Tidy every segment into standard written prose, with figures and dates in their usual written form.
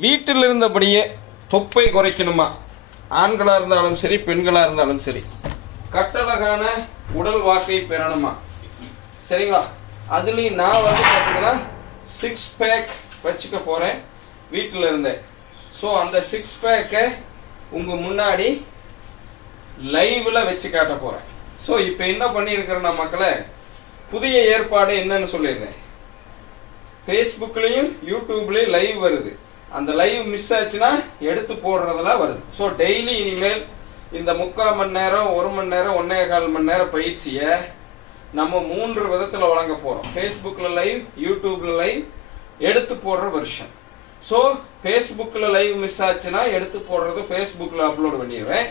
வீட்டில் இருந்தபடியே தொப்பை குறைக்கணுமா? ஆண்களாக இருந்தாலும் சரி, பெண்களாக இருந்தாலும் சரி, கட்டழகான உடல் வாக்கை பெறணுமா? சரிங்களா? அதுலேயும் நான் வந்து பார்த்தீங்கன்னா 6 பேக் வச்சுக்க போகிறேன் வீட்டில் இருந்தேன். ஸோ அந்த 6 பேக்கை உங்கள் முன்னாடி லைவில் வச்சு காட்ட போகிறேன். ஸோ இப்போ என்ன பண்ணியிருக்கிறேன்னா மக்களை, புதிய ஏற்பாடு என்னன்னு சொல்லிடுறேன். ஃபேஸ்புக்லேயும் யூடியூப்லேயும் லைவ் வருது. அந்த லைவ் மிஸ் ஆச்சுன்னா எடுத்து போடுறதெல்லாம் வருது. ஸோ டெய்லி இனிமேல் இந்த 3/4 மணி நேரம், 1 மணி நேரம், 1.25 மணி நேரம் பயிற்சியை நம்ம 3 விதத்தில் வழங்க போகிறோம். ஃபேஸ்புக்கில் லைவ், யூடியூப்ல லைவ், எடுத்து போடுற வெர்ஷன். ஸோ ஃபேஸ்புக்கில் லைவ் மிஸ் ஆச்சுன்னா எடுத்து போடுறது ஃபேஸ்புக்கில் அப்லோட் பண்ணிடுவேன்.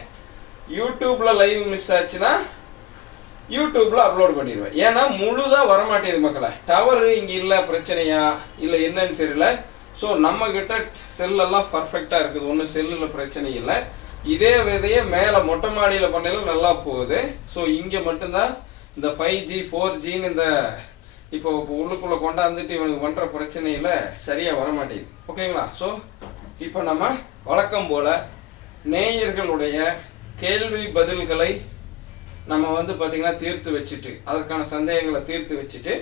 யூடியூப்ல லைவ் மிஸ் ஆச்சுன்னா யூடியூப்ல அப்லோட் பண்ணிடுவேன். ஏன்னா முழுதா வரமாட்டேது மக்களை. டவர் இங்க இல்ல, பிரச்சனையா இல்ல என்னன்னு தெரியல. ஸோ நம்ம கிட்ட செல்லெல்லாம் பர்ஃபெக்டா இருக்குது, ஒன்றும் செல்லில் பிரச்சனை இல்லை. இதே விதைய மேல மொட்டை மாடியில பண்ணல நல்லா போகுது. ஸோ இங்க மட்டும்தான் இந்த 5G 4Gன்னு இந்த இப்போ உள்ளுக்குள்ள கொண்டாந்துட்டு இவனுக்கு பண்ற பிரச்சனையில சரியா வரமாட்டேங்குது. ஓகேங்களா? ஸோ இப்போ நம்ம வழக்கம் போல நேயர்களுடைய கேள்வி பதில்களை நம்ம வந்து பாத்தீங்கன்னா தீர்த்து வச்சுட்டு, அதற்கான சந்தேகங்களை தீர்த்து வச்சுட்டு,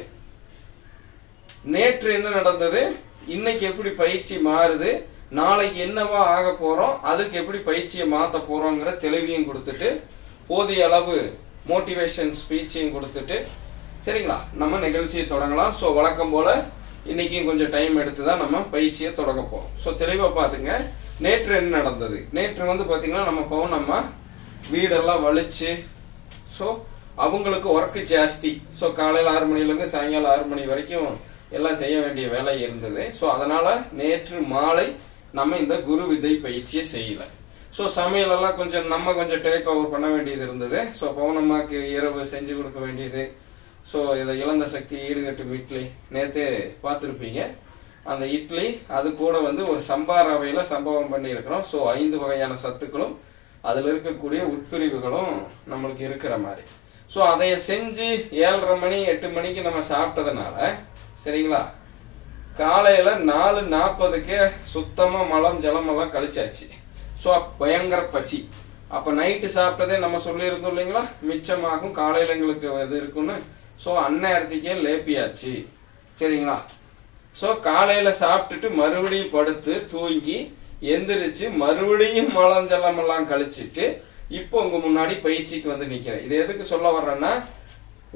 நேற்று என்ன நடந்தது, இன்னைக்கு எப்படி பயிற்சி மாறுது, நாளைக்கு என்னவா ஆக போறோம், அதுக்கு எப்படி பயிற்சியை மாத்த போறோங்கிற தெளிவையும் கொடுத்துட்டு, போதிய அளவு மோட்டிவேஷன் ஸ்பீச்சையும் கொடுத்துட்டு, சரிங்களா, நம்ம நிகழ்ச்சியை தொடங்கலாம். ஸோ வழக்கம் போல இன்னைக்கும் கொஞ்சம் டைம் எடுத்து தான் நம்ம பயிற்சியை தொடங்க போறோம். ஸோ தெளிவா பாத்துங்க, நேற்று என்ன நடந்தது. நேற்று வந்து பாத்தீங்கன்னா நம்ம பவுனம்மா வீடெல்லாம் வலிச்சு, ஸோ அவங்களுக்கு ஒர்க்கு ஜாஸ்தி. ஸோ காலையில் 6 மணிலேருந்து சாயங்காலம் 6 மணி வரைக்கும் எல்லாம் செய்ய வேண்டிய வேலை இருந்தது. ஸோ அதனால நேற்று மாலை நம்ம இந்த குரு வித்தை பயிற்சியை செய்யல. ஸோ சமையலெல்லாம் கொஞ்சம் டேக் ஓவர் பண்ண வேண்டியது இருந்தது. ஸோ பவுனம்மாக்கு இரவு செஞ்சு கொடுக்க வேண்டியது. ஸோ இதை இழந்த சக்தி ஈடுகட்டும் இட்லி நேற்று பார்த்துருப்பீங்க. அந்த இட்லி அது கூட வந்து ஒரு சம்பா ரவையில் சம்பவம் பண்ணியிருக்கிறோம். ஸோ 5 வகையான சத்துக்களும் அதில் இருக்கக்கூடிய உட்பிரிவுகளும் நம்மளுக்கு இருக்கிற மாதிரி. ஸோ அதை செஞ்சு 7:30 மணி 8 மணிக்கு நம்ம சாப்பிட்டதுனால, சரிங்களா, காலையில் 4:40க்கே சுத்தமாக மலம் ஜலமெல்லாம் கழிச்சாச்சு. ஸோ பயங்கர பசி. அப்போ நைட்டு சாப்பிட்டதே நம்ம சொல்லியிருந்தோம் இல்லைங்களா, மிச்சமாகும் காலையில் எங்களுக்கு இது இருக்குன்னு. ஸோ அந்நேரத்துக்கே லேப்பியாச்சு. சரிங்களா? ஸோ காலையில் சாப்பிட்டுட்டு மறுபடியும் படுத்து தூங்கி எந்திரிச்சு மறுபடியும் மலஞ்சலமெல்லாம் கழிச்சிட்டு இப்போ உங்க முன்னாடி பயிற்சிக்கு வந்து நிக்கிறேன். இது எதுக்கு சொல்ல வர்றேன்னா,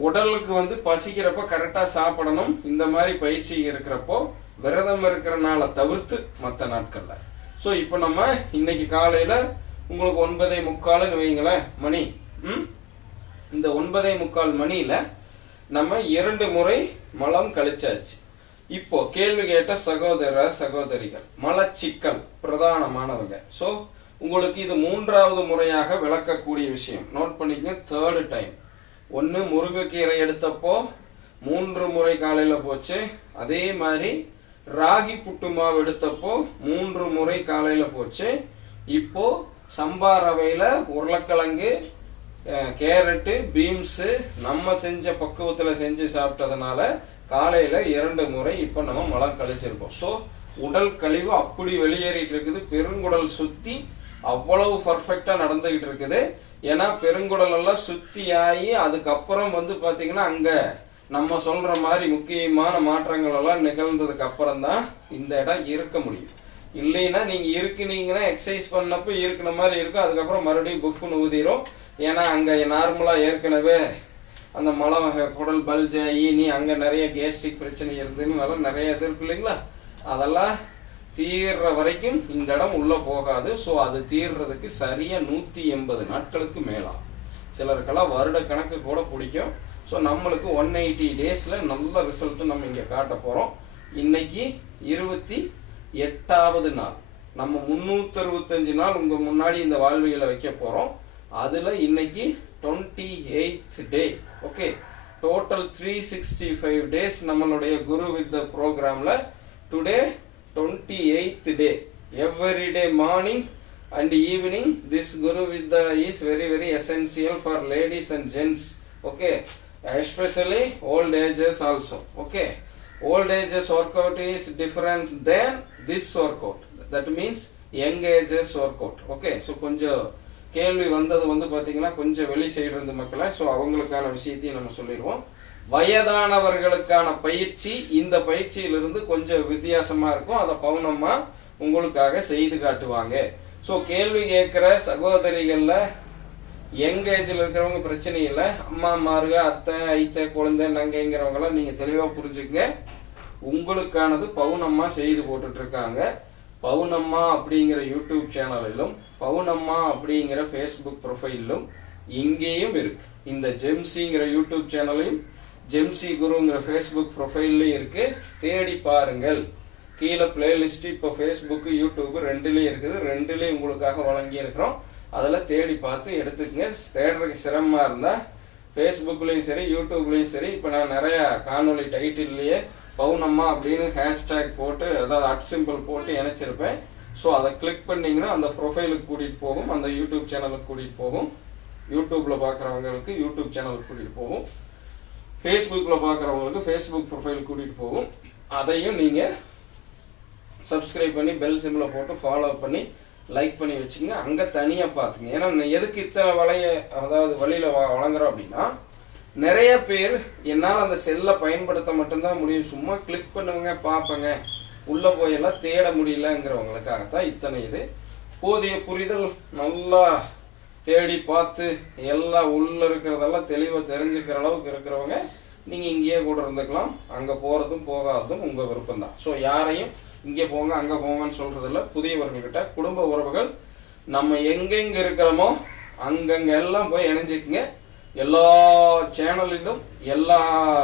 உடலுக்கு வந்து பசிக்கிறப்ப கரெக்டா சாப்பிடணும். இந்த மாதிரி பயிற்சி இருக்கிறப்போ விரதம் இருக்கிறனால தவிர்த்து மற்ற நாட்கள்ல. ஸோ இப்போ நம்ம இன்னைக்கு காலையில உங்களுக்கு 9:45 வைங்களேன் மணி. இந்த 9:45 மணியில நம்ம 2 முறை மலம் கழிச்சாச்சு. இப்போ கேள்வி கேட்ட சகோதர சகோதரிகள், மலச்சிக்கல் பிரதானமானவங்க. ஸோ உங்களுக்கு இது 3வது முறையாக விளக்கக்கூடிய விஷயம். நோட் பண்ணிக்கங்க, 3rd டைம். 1 முருங்கைக்கீரை எடுத்தப்போ 3 முறை காலையில போச்சு. அதே மாதிரி ராகி புட்டு மாவு எடுத்தப்போ 3 முறை காலையில போச்சு. இப்போ சம்பா ரவையில உருளைக்கிழங்கு, கேரட்டு, பீன்ஸு நம்ம செஞ்ச பக்குவத்துல செஞ்சு சாப்பிட்டதுனால காலையில 2 முறை இப்ப நம்ம மலம் கழிச்சிருக்கோம். ஸோ உடல் கழிவு அப்படி வெளியேறிட்டு இருக்குது. பெருங்குடல் சுத்தி அவ்வளவு பர்ஃபெக்டா நடந்துகிட்டு இருக்குது. ஏன்னா பெருங்குடல் எல்லாம் சுத்தி ஆகி அதுக்கப்புறம் வந்து பாத்தீங்கன்னா அங்க நம்ம சொல்ற மாதிரி முக்கியமான மாற்றங்கள் எல்லாம் நிகழ்ந்ததுக்கு அப்புறம் தான் இந்த இடம் இருக்க முடியும். இல்லைன்னா நீங்க இருக்குனீங்கன்னா எக்ஸசைஸ் பண்ணப்ப இருக்கிற மாதிரி இருக்கும், அதுக்கப்புறம் மறுபடியும் புஃப்னு ஊதிரும். ஏன்னா அங்க நார்மலா ஏற்கனவே அந்த மலம் குடல் பல்ஜ் ஆகி நீ அங்க நிறைய கேஸ்ட்ரிக் பிரச்சனை இருந்துன்னு நிறைய இது இருக்கு இல்லைங்களா, அதெல்லாம் தீர்ற வரைக்கும் இந்த இடம் உள்ள போகாது. ஸோ அது தீர்றதுக்கு சரியா 180 நாட்களுக்கு மேலாம். சிலருக்கெல்லாம் வருட கணக்கு கூட பிடிக்கும். ஸோ நம்மளுக்கு 180 டேஸ்ல நல்ல ரிசல்ட் நம்ம இங்க காட்ட போறோம். இன்னைக்கு 28வது நாள். நம்ம 365 நாள் உங்க முன்னாடி இந்த வாழ்வியலை வைக்க போறோம். அதுல இன்னைக்கு 28th டே. ஓகே, டோட்டல் 365 டேஸ் நம்மளுடைய குரு வித் ப்ரோக்ராம்ல. Today 28th day. Every day morning and evening this குரு வித் is very very essential for ladies and gents. Okay, especially old ages also. Okay, old ages workout is different than this workout. That means young ages workout. Okay, so கொஞ்சம் கேள்வி வந்தது வந்து பாத்தீங்கன்னா கொஞ்சம் வெளி side இருந்து மக்களை, so அவங்களுக்கான விஷயத்தையும் நம்ம சொல்லிடுவோம். வயதானவர்களுக்கான பயிற்சி இந்த பயிற்சியிலிருந்து கொஞ்சம் வித்தியாசமா இருக்கும். அதை பவுனம்மா உங்களுக்காக செய்து காட்டுவாங்க. ஸோ கேள்வி கேட்கிற சகோதரிகள்ல யங் ஏஜ்ல இருக்கிறவங்க பிரச்சனை இல்லை. அம்மா மாருக, அத்தை, ஐத்தை, குழந்தை, நங்கைங்கிறவங்களாம் நீங்க தெளிவா புரிஞ்சுக்கங்க. உங்களுக்கானது பவுனம்மா செய்து போட்டுட்டு இருக்காங்க. பவுனம்மா அப்படிங்கிற யூடியூப் சேனலிலும் பவுனம்மா அப்படிங்கிற ஃபேஸ்புக் ப்ரொஃபைலும் இங்கேயும் இருக்கு. இந்த ஜெம்சிங்கிற யூடியூப் சேனலையும் ஜெம்சி குருங்கிற ஃபேஸ்புக் ப்ரொஃபைல்லையும் இருக்கு. தேடி பாருங்கள். கீழே பிளேலிஸ்ட் இப்போ ஃபேஸ்புக் யூடியூப் ரெண்டுலேயும் இருக்குது. ரெண்டுலேயும் உங்களுக்காக வழங்கி இருக்கிறோம். அதில் தேடி பார்த்து எடுத்துக்கங்க. தேடுறதுக்கு சிரமமா இருந்தா ஃபேஸ்புக்லயும் சரி யூடியூப்லயும் சரி, இப்போ நான் நிறைய காணொலி டைட்டில்லையே பவுனம்மா அப்படின்னு ஹேஷ்டேக் போட்டு, அதாவது அட் சிம்பிள் போட்டு இணைச்சிருப்பேன். ஸோ அதை கிளிக் பண்ணீங்கன்னா அந்த ப்ரொஃபைலுக்கு கூட்டிட்டு போகும், அந்த யூடியூப் சேனலுக்கு கூட்டிட்டு போகும். யூடியூப்ல பாக்குறவங்களுக்கு யூடியூப் சேனலுக்கு கூட்டிட்டு போகும், ஃபேஸ்புக்ல பாக்குறவங்களுக்கு ஃபேஸ்புக் ப்ரொஃபைல் கூட்டிட்டு போகும். அதையும் நீங்க சப்ஸ்கிரைப் பண்ணி பெல் சிம்பிளை போட்டு ஃபாலோ பண்ணி லைக் பண்ணி வச்சுங்க. அங்க தனியா பாத்துங்க. ஏன்னா எதுக்கு இத்தனை அதாவது வழியில வழங்குறோம் அப்படின்னா, நிறைய பேர் என்னால் அந்த செல்லை பயன்படுத்த மட்டும்தான் முடியும், சும்மா கிளிக் பண்ணுங்க பார்ப்பங்க, உள்ள போயெல்லாம் தேட முடியலங்கிறவங்களுக்காகத்தான் இத்தனை இது. போதிய புரிதல் நல்லா தேடி பார்த்து எல்லாம் உள்ள இருக்கிறதெல்லாம் தெளிவா தெரிஞ்சுக்கிற அளவுக்கு இருக்கிறவங்க நீங்க இங்கேயே கூட இருந்துக்கலாம். அங்க போறதும் போகாததும் உங்க விருப்பம் தான். ஸோ யாரையும் இங்கே போங்க அங்க போங்கன்னு சொல்றதில்ல. புதியவர்கள்கிட்ட குடும்ப உறவுகள் நம்ம எங்கெங்க இருக்கிறோமோ அங்கங்க எல்லாம் போய் இணைஞ்சுக்குங்க. எல்லா சேனலிலும் எல்லா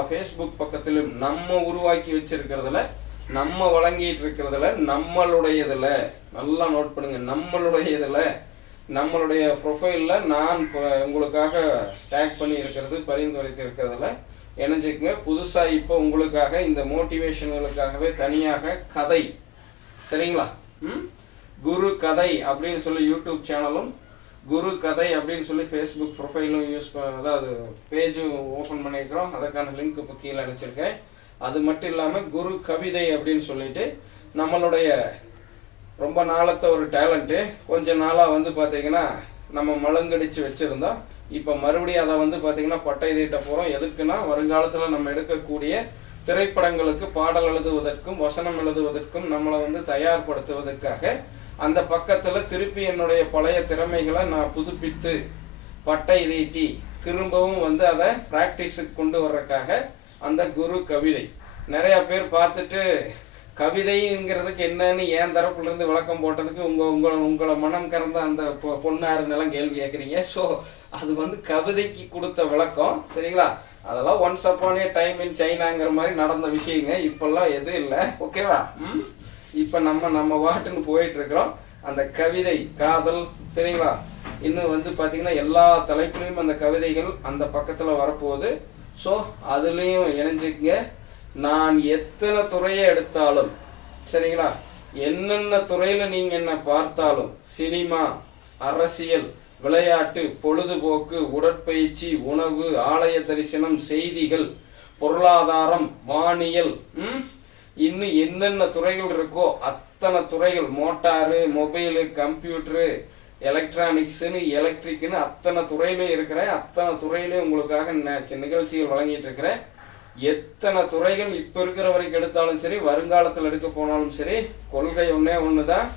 ஃபேஸ்புக் பக்கத்திலும் நம்ம உருவாக்கி வச்சிருக்கிறதுல, நம்ம வழங்கிட்டு இருக்கிறதுல, நம்மளுடையதுல நல்லா நோட் பண்ணுங்க, நம்மளுடையதுல நம்மளுடைய ப்ரொஃபைல்ல நான் உங்களுக்காக டேக் பண்ணி இருக்கிறது, பரிந்துரைத்து இருக்கிறதுல இணைஞ்சுக்குங்க. புதுசா இப்போ உங்களுக்காக இந்த மோட்டிவேஷன்களுக்காகவே தனியாக கதை, சரிங்களா, குரு கதை அப்படின்னு சொல்லி யூடியூப் சேனலும், குரு கதை அப்படின்னு சொல்லி ஃபேஸ்புக் ப்ரொஃபைலும் அதாவது பேஜும் ஓபன் பண்ணிருக்கிறோம். அதற்கான லிங்க் இப்போ கீழே அனுப்பிச்சிருக்கேன். அது மட்டும் இல்லாம குரு கவிதை அப்படின்னு சொல்லிட்டு நம்மளுடைய ரொம்ப நாளத்த ஒரு டேலண்ட், கொஞ்ச நாளா வந்து பாத்தீங்கன்னா நம்ம மலங்கடிச்சு வச்சிருந்தோம். இப்ப மறுபடியும் அதை வந்து பாத்தீங்கன்னா பட்டை தீட்ட போறோம். எதுக்குன்னா வருங்காலத்துல நம்ம எடுக்கக்கூடிய திரைப்படங்களுக்கு பாடல் எழுதுவதற்கும் வசனம் எழுதுவதற்கும் நம்மளை வந்து தயார்படுத்துவதற்காக அந்த பக்கத்துல திருப்பி என்னுடைய பழைய திறமைகளை நான் புதுப்பித்து பட்டை தீட்டி திரும்பவும் வந்து அதை பிராக்டிஸுக்கு கொண்டு வர்றதுக்காக அந்த குரு கவிதை. நிறைய பேர் பார்த்துட்டு கவிதைங்கிறதுக்கு என்னன்னு என் தரப்புல இருந்து விளக்கம் போட்டதுக்கு உங்களை மனம் கறந்த அந்த பொண்ணாருன்னெல்லாம் கேள்வி கேட்குறீங்க. ஸோ அது வந்து கவிதைக்கு கொடுத்த விளக்கம், சரிங்களா. அதெல்லாம் once upon a time in சைனாங்கிற மாதிரி நடந்த விஷயங்க. இப்பெல்லாம் எதுவும் இல்லை, ஓகேவா. இப்ப நம்ம வாட்டுன்னு போயிட்டு இருக்கிறோம். அந்த கவிதை காதல், சரிங்களா. இன்னும் வந்து பாத்தீங்கன்னா எல்லா தலைப்புலையும் அந்த கவிதைகள் அந்த பக்கத்துல வரப்போகுது. ஸோ அதுலயும் இணைஞ்சுக்குங்க. நான் எத்தனை துறையை எடுத்தாலும், சரிங்களா, என்னென்ன துறையில நீங்க என்ன பார்த்தாலும், சினிமா, அரசியல், விளையாட்டு, பொழுதுபோக்கு, உடற்பயிற்சி, உணவு, ஆலய தரிசனம், செய்திகள், பொருளாதாரம், வானியல், இன்னும் என்னென்ன துறைகள் இருக்கோ அத்தனை துறைகள், மோட்டாரு, மொபைலு, கம்ப்யூட்டரு, எலக்ட்ரானிக்ஸ்னு எலக்ட்ரிக்னு அத்தனை துறையிலும் இருக்கிறேன். அத்தனை துறையிலும் உங்களுக்காக நிகழ்ச்சிகள் வழங்கிட்டு இருக்கிறேன். எத்தனை துறைகள் இப்ப இருக்கிற வரைக்கும் எடுத்தாலும் சரி, வருங்காலத்தில் எடுக்க போனாலும் சரி, கொள்கை ஒன்னே ஒண்ணுதான்.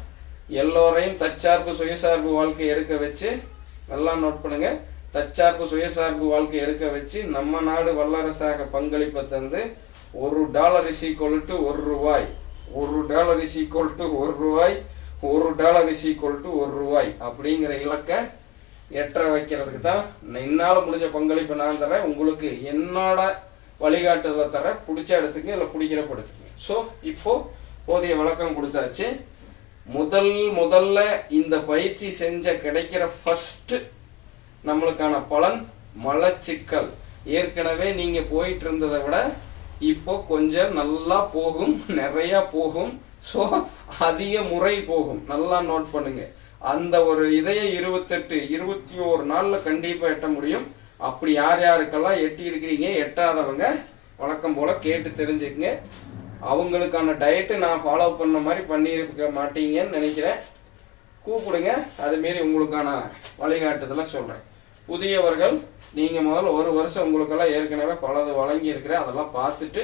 எல்லோரையும் தற்சார்பு சுயசார்பு வாழ்க்கை எடுக்க வச்சு, நல்லா நோட் பண்ணுங்க, தற்சார்பு சுயசார்பு வாழ்க்கை எடுக்க வச்சு நம்ம நாடு வல்லரசாக பங்களிப்பை தந்து $1 = $1, $1 = $1, $1 = $1 அப்படிங்கிற இலக்க எட்ட வைக்கிறதுக்கு தான் என்னால முடிஞ்ச பங்களிப்பு நான் தரேன். உங்களுக்கு என்னோட வழிகாட்டுதல தர, பிடிச்ச இடத்துக்கு இல்ல பிடிக்கிற படுத்துக்கு. ஸோ இப்போ போதிய விளக்கம் கொடுத்தாச்சு. முதல்ல இந்த பயிற்சி செஞ்ச கிடைக்கிற ஃபர்ஸ்ட் நம்மளுக்கான பலன் மலச்சிக்கல். ஏற்கனவே நீங்க போயிட்டு இருந்ததை விட இப்போ கொஞ்சம் நல்லா போகும், நிறைய போகும். ஸோ அதிக முறை போகும். நல்லா நோட் பண்ணுங்க. அந்த ஒரு இதய 21 நாள்ல கண்டிப்பா எட்ட முடியும். அப்படி யார் யாருக்கெல்லாம் எட்டி இருக்கிறீங்க, எட்டாதவங்க வழக்கம் போல கேட்டு தெரிஞ்சுக்கங்க. அவங்களுக்கான டயட்டு நான் ஃபாலோ பண்ண மாதிரி பண்ணியிருக்க மாட்டீங்கன்னு நினைக்கிறேன். கூப்பிடுங்க, அதுமாரி உங்களுக்கான வழிகாட்டுதலை சொல்கிறேன். புதியவர்கள் நீங்கள் முதல்ல ஒரு வருஷம் உங்களுக்கெல்லாம் ஏற்கனவே பலது வழங்கி இருக்கிறேன், அதெல்லாம் பார்த்துட்டு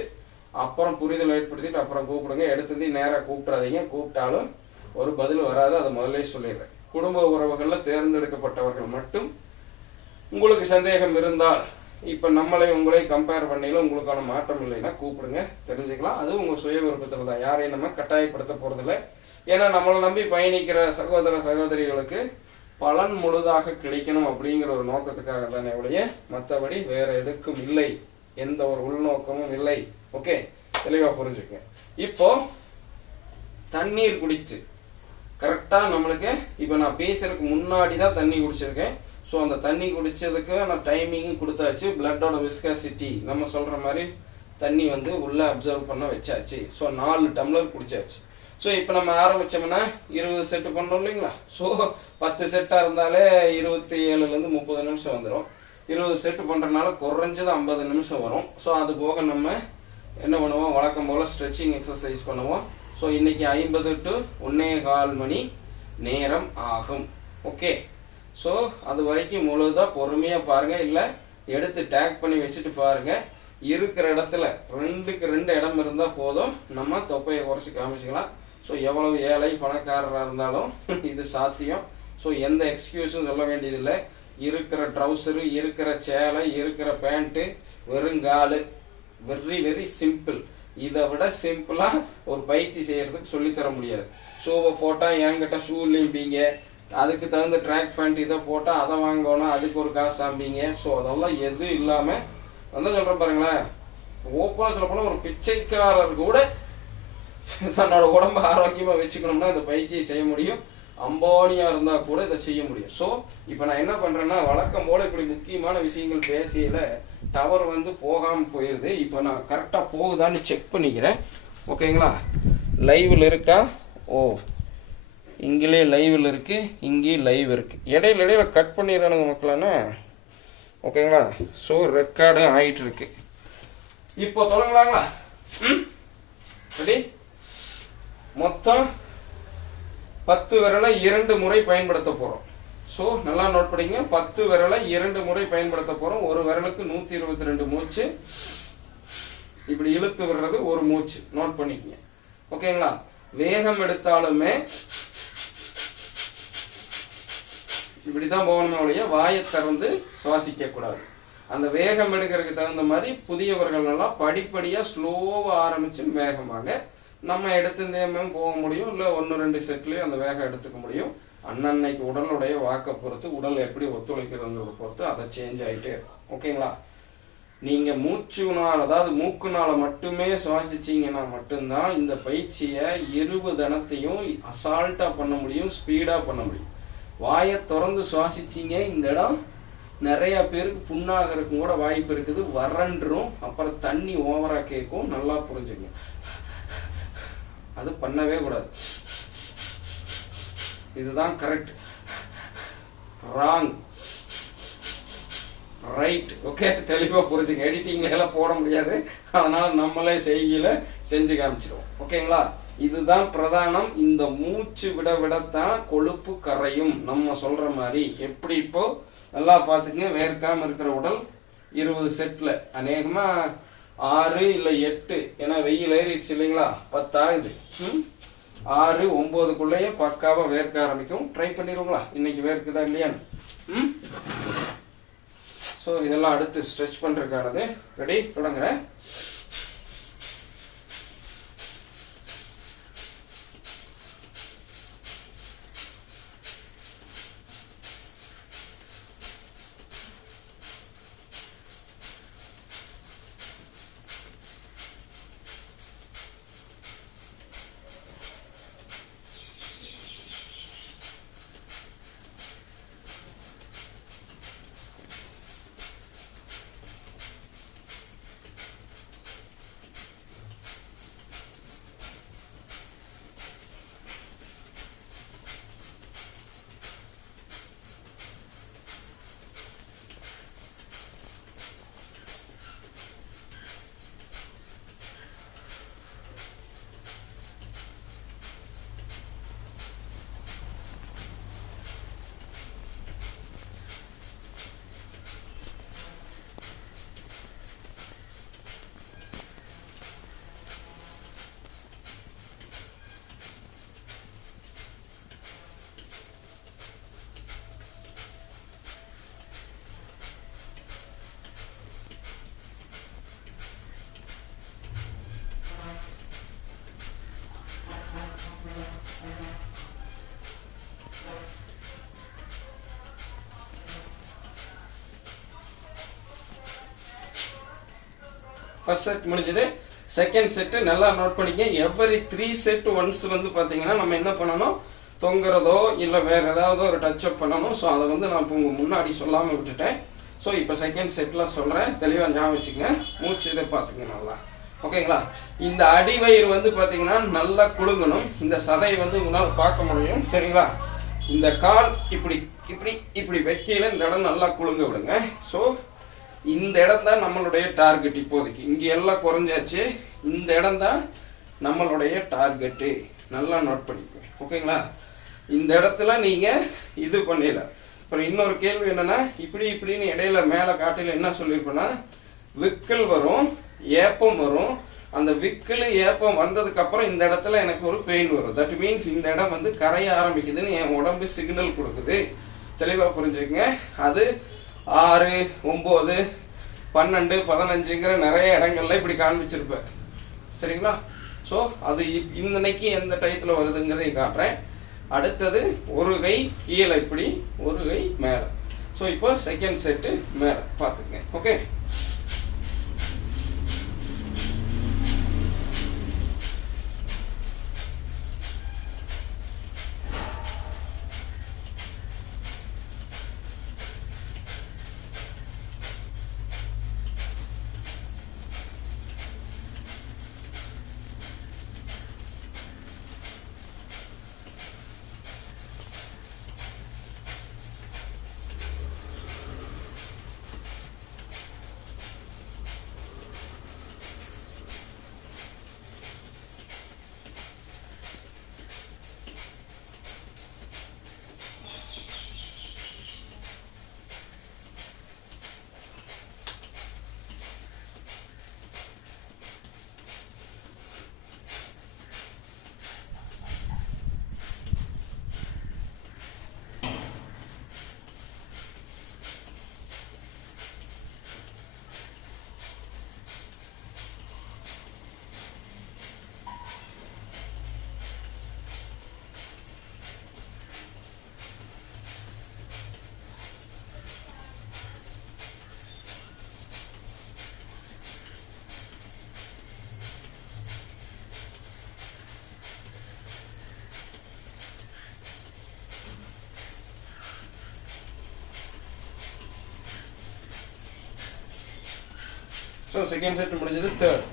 அப்புறம் புரிதல் ஏற்படுத்திட்டு அப்புறம் கூப்பிடுங்க. எடுத்தது நேராக கூப்பிட்றாதீங்க, கூப்பிட்டாலும் ஒரு பதில் வராது, அதை முதல்ல சொல்லிடுறேன். குடும்ப உறவுகளில் தேர்ந்தெடுக்கப்பட்டவர்கள் மட்டும் உங்களுக்கு சந்தேகம் இருந்தால், இப்போ நம்மளை உங்களை கம்பேர் பண்ணில உங்களுக்கான மாற்றம் இல்லைன்னா கூப்பிடுங்க, தெரிஞ்சுக்கலாம். அது உங்கள் சுய விருப்பத்தில் தான், யாரையும் நம்ம கட்டாயப்படுத்த போகிறதில்ல. ஏன்னா நம்மளை நம்பி பயணிக்கிற சகோதர சகோதரிகளுக்கு பலன் முழுதாக கிடைக்கணும் அப்படிங்கிற ஒரு நோக்கத்துக்காக தானே ஒழிய மற்றபடி வேற எதுக்கும் இல்லை, எந்த ஒரு உள்நோக்கமும் இல்லை. ஓகே, தெளிவா புரிஞ்சுக்க. இப்போ தண்ணீர் குடிச்சு கரெக்டா நம்மளுக்கு, இப்போ நான் பேசுறதுக்கு முன்னாடி தான் தண்ணி குடிச்சிருக்கேன். ஸோ அந்த தண்ணி குடிச்சதுக்கு நான் டைமிங்கும் கொடுத்தாச்சு. பிளட்டோட விஸ்காசிட்டி நம்ம சொல்ற மாதிரி தண்ணி வந்து உள்ள அப்சர்வ் பண்ண வச்சாச்சு. ஸோ 4 டம்ளர் குடிச்சாச்சு. ஸோ இப்போ நம்ம ஆரம்பிச்சோம்னா 20 செட்டு பண்ணோம் இல்லைங்களா? ஸோ 10 செட்டாக இருந்தாலே 27லேருந்து 30 நிமிஷம் வந்துடும். 20 செட்டு பண்ணுறதுனால குறைஞ்சது 50 நிமிஷம் வரும். ஸோ அது போக நம்ம என்ன பண்ணுவோம், வழக்கம் போல் ஸ்ட்ரெச்சிங் எக்ஸசைஸ் பண்ணுவோம். ஸோ இன்னைக்கு 50 to 1.25 மணி நேரம் ஆகும். ஓகே, ஸோ அது வரைக்கும் முழுதாக பொறுமையாக பாருங்கள், இல்லை எடுத்து டேக் பண்ணி வச்சுட்டு பாருங்கள். இருக்கிற இடத்துல 2க்கு 2 இடம் இருந்தால் போதும், நம்ம தொப்பையை குறைச்சி காமிச்சிக்கலாம். ஸோ எவ்வளவு ஏழை பணக்காரராக இருந்தாலும் இது சாத்தியம். ஸோ எந்த எக்ஸ்கியூஸும் சொல்ல வேண்டியதில்லை. இருக்கிற ட்ரௌசரு, இருக்கிற சேலை, இருக்கிற பேண்ட்டு, வெறுங்காலு, வெரி வெரி சிம்பிள். இதை விட சிம்பிளாக ஒரு பயிற்சி செய்யறதுக்கு சொல்லித்தர முடியாது. ஷூவை போட்டால் என்கிட்ட ஷூ இல்லைம்பீங்க, அதுக்கு தகுந்த ட்ராக் பேண்ட் இதை போட்டால் அதை வாங்கணும், அதுக்கு ஒரு காசு ஆம்பிங்க. ஸோ அதெல்லாம் எதுவும் இல்லாமல் வந்து சொல்கிறேன் பாருங்களேன். ஓப்பனாக சொல்ல போனால் ஒரு பிச்சைக்காரர் கூட தன்னோட உடம்பு ஆரோக்கியமாக வச்சுக்கணும்னா இந்த பயிற்சியை செய்ய முடியும். அம்பானியாக இருந்தால் கூட இதை செய்ய முடியும். ஸோ இப்போ நான் என்ன பண்ணுறேன்னா, வழக்கம் போல் இப்படி முக்கியமான விஷயங்கள் பேசியில் டவர் வந்து போகாமல் போயிடுது. இப்போ நான் கரெக்டாக போகுதான்னு செக் பண்ணிக்கிறேன். ஓகேங்களா? லைவில் இருக்கா? ஓ, இங்கிலே லைவில் இருக்குது, இங்கேயும் லைவ் இருக்குது. இடையில கட் பண்ணிடுறானுங்க மக்களானே. ஓகேங்களா? ஸோ ரெக்கார்டு ஆகிட்டு இருக்கு. இப்போ தொடங்கலாங்களா? ரெடி? மொத்தம் 10 விரலை 2 முறை பயன்படுத்த போகிறோம். ஸோ நல்லா நோட் பண்ணிங்க, 10 விரலை 2 முறை பயன்படுத்த போகிறோம். ஒரு விரலுக்கு 122 மூச்சு. இப்படி இழுத்து விடுறது ஒரு மூச்சு, நோட் பண்ணிக்கங்க. ஓகேங்களா? வேகம் எடுத்தாலுமே இப்படிதான் போகணுமே ஒழிய வாயை திறந்து சுவாசிக்க கூடாது. அந்த வேகம் எடுக்கிறதுக்கு தகுந்த மாதிரி புதியவர்கள் எல்லாம் படிப்படியா ஸ்லோவா ஆரம்பிச்சு வேகமாக நம்ம எடுத்து போக முடியும். இல்லை 1-2 செட்லயும் அந்த வேகம் எடுத்துக்க முடியும். அன்னன்னைக்கு உடலுடைய வாக்கை பொறுத்து, உடல் எப்படி ஒத்துழைக்கிறதுங்கிறத பொறுத்து அதை சேஞ்ச் ஆகிட்டே இருக்கும். ஓகேங்களா? நீங்க மூச்சுனால, அதாவது மூக்குனால மட்டுமே சுவாசிச்சீங்கன்னா மட்டும்தான் இந்த பயிற்சியை 20 தினத்தையும் அசால்ட்டா பண்ண முடியும், ஸ்பீடா பண்ண முடியும். வாயை திறந்து சுவாசிச்சீங்க, இந்த இடம் நிறைய பேருக்கு புண்ணாகிறதுக்கும் கூட வாய்ப்பு இருக்குது, வறண்டும், அப்புறம் தண்ணி ஓவரா கேட்கும். நல்லா புரிஞ்சுக்கணும், அது பண்ணவே கூடாது. இதுதான் கரெக்ட், ராங், ரைட். ஓகே, தெளிவா புரிஞ்சுங்க. எடிட்டிங்ல எல்லாம் போட முடியாது, அதனால நம்மளே செய்கையில செஞ்சு காமிச்சிடுவோம். ஓகேங்களா? இதுதான் பிரதானம். இந்த மூச்சு விட விடத்தான் கொழுப்பு கரையும். நம்ம சொல்ற மாதிரி எப்படி இப்போ நல்லா பார்த்துக்கங்க. வேர்க்காம இருக்கிற உடல் 20 செட்ல அநேகமா 6 இல்லை 8, ஏன்னா வெயில் ஏறிடுச்சு இல்லைங்களா, 10 ஆகுது. 6-9க்குள்ளேயே பக்காவா வேர்க்க ஆரம்பிக்கும். ட்ரை பண்ணிடுங்களா? இன்னைக்கு வேர்க்குதா இல்லையான்னு. ஸோ இதெல்லாம் அடுத்து ஸ்ட்ரெச் பண்றதுக்கானது. ரெடி? தொடங்குறேன். ஃபர்ஸ்ட் செட் முடிஞ்சது. செகண்ட் செட்டு நல்லா நோட் பண்ணிக்க. எவரி 3 செட் ஒன்ஸ் வந்து பார்த்தீங்கன்னா நம்ம என்ன பண்ணணும், தொங்குறதோ இல்லை வேற ஏதாவது ஒரு டச் அப் பண்ணணும். ஸோ அதை வந்து நான் இப்போ உங்கள் முன்னாடி சொல்லாமல் விட்டுட்டேன். ஸோ இப்போ செகண்ட் செட்டில் சொல்கிறேன், தெளிவாக ஞாபகம் வச்சுக்கங்க. மூச்சு இதை பார்த்துங்க நல்லா, ஓகேங்களா. இந்த அடிவயிறு வந்து பார்த்தீங்கன்னா நல்லா குலுங்கணும். இந்த சதை வந்து உங்களால் பார்க்க முடியும், சரிங்களா. இந்த கால் இப்படி இப்படி இப்படி வைக்கையில் இந்த இடம் நல்லா குலுங்க விடுங்க. ஸோ இந்த இடம் தான் நம்மளுடைய டார்கெட். இப்போதைக்கு இங்கே எல்லாம் குறைஞ்சாச்சு, இந்த இடம் தான் நம்மளுடைய டார்கெட்டு. நல்லா நோட் பண்ணிக்கோங்க, ஓகேங்களா. இந்த இடத்துல நீங்கள் இது பண்ணல. அப்புறம் இன்னொரு கேள்வி என்னன்னா, இப்படி இப்படின்னு இடையில மேலே காட்டில என்ன சொல்லியிருப்பேன்னா, விக்கல் வரும், ஏப்பம் வரும். அந்த விக்கல் ஏப்பம் வந்ததுக்கு அப்புறம் இந்த இடத்துல எனக்கு ஒரு பெயின் வரும். தட் மீன்ஸ் இந்த இடம் வந்து கரைய ஆரம்பிக்குதுன்னு என் உடம்பு சிக்னல் கொடுக்குது. தெளிவாக புரிஞ்சுக்கங்க. அது 6, 9, 12, 15ங்கிற நிறைய இடங்கள்ல இப்படி காண்பிச்சிருப்பேன், சரிங்களா. ஸோ அது இன்னைக்கு எந்த டயத்தில் வருதுங்கிறதையும் காட்டுறேன். அடுத்தது ஒரு கை கீழே இப்படி, ஒரு கை மேலே. ஸோ இப்போ செகண்ட் செட்டு மேலே பார்த்துக்கங்க, ஓகே. ஸோ செகண்ட் செட் முடிஞ்சது. தேர்ட்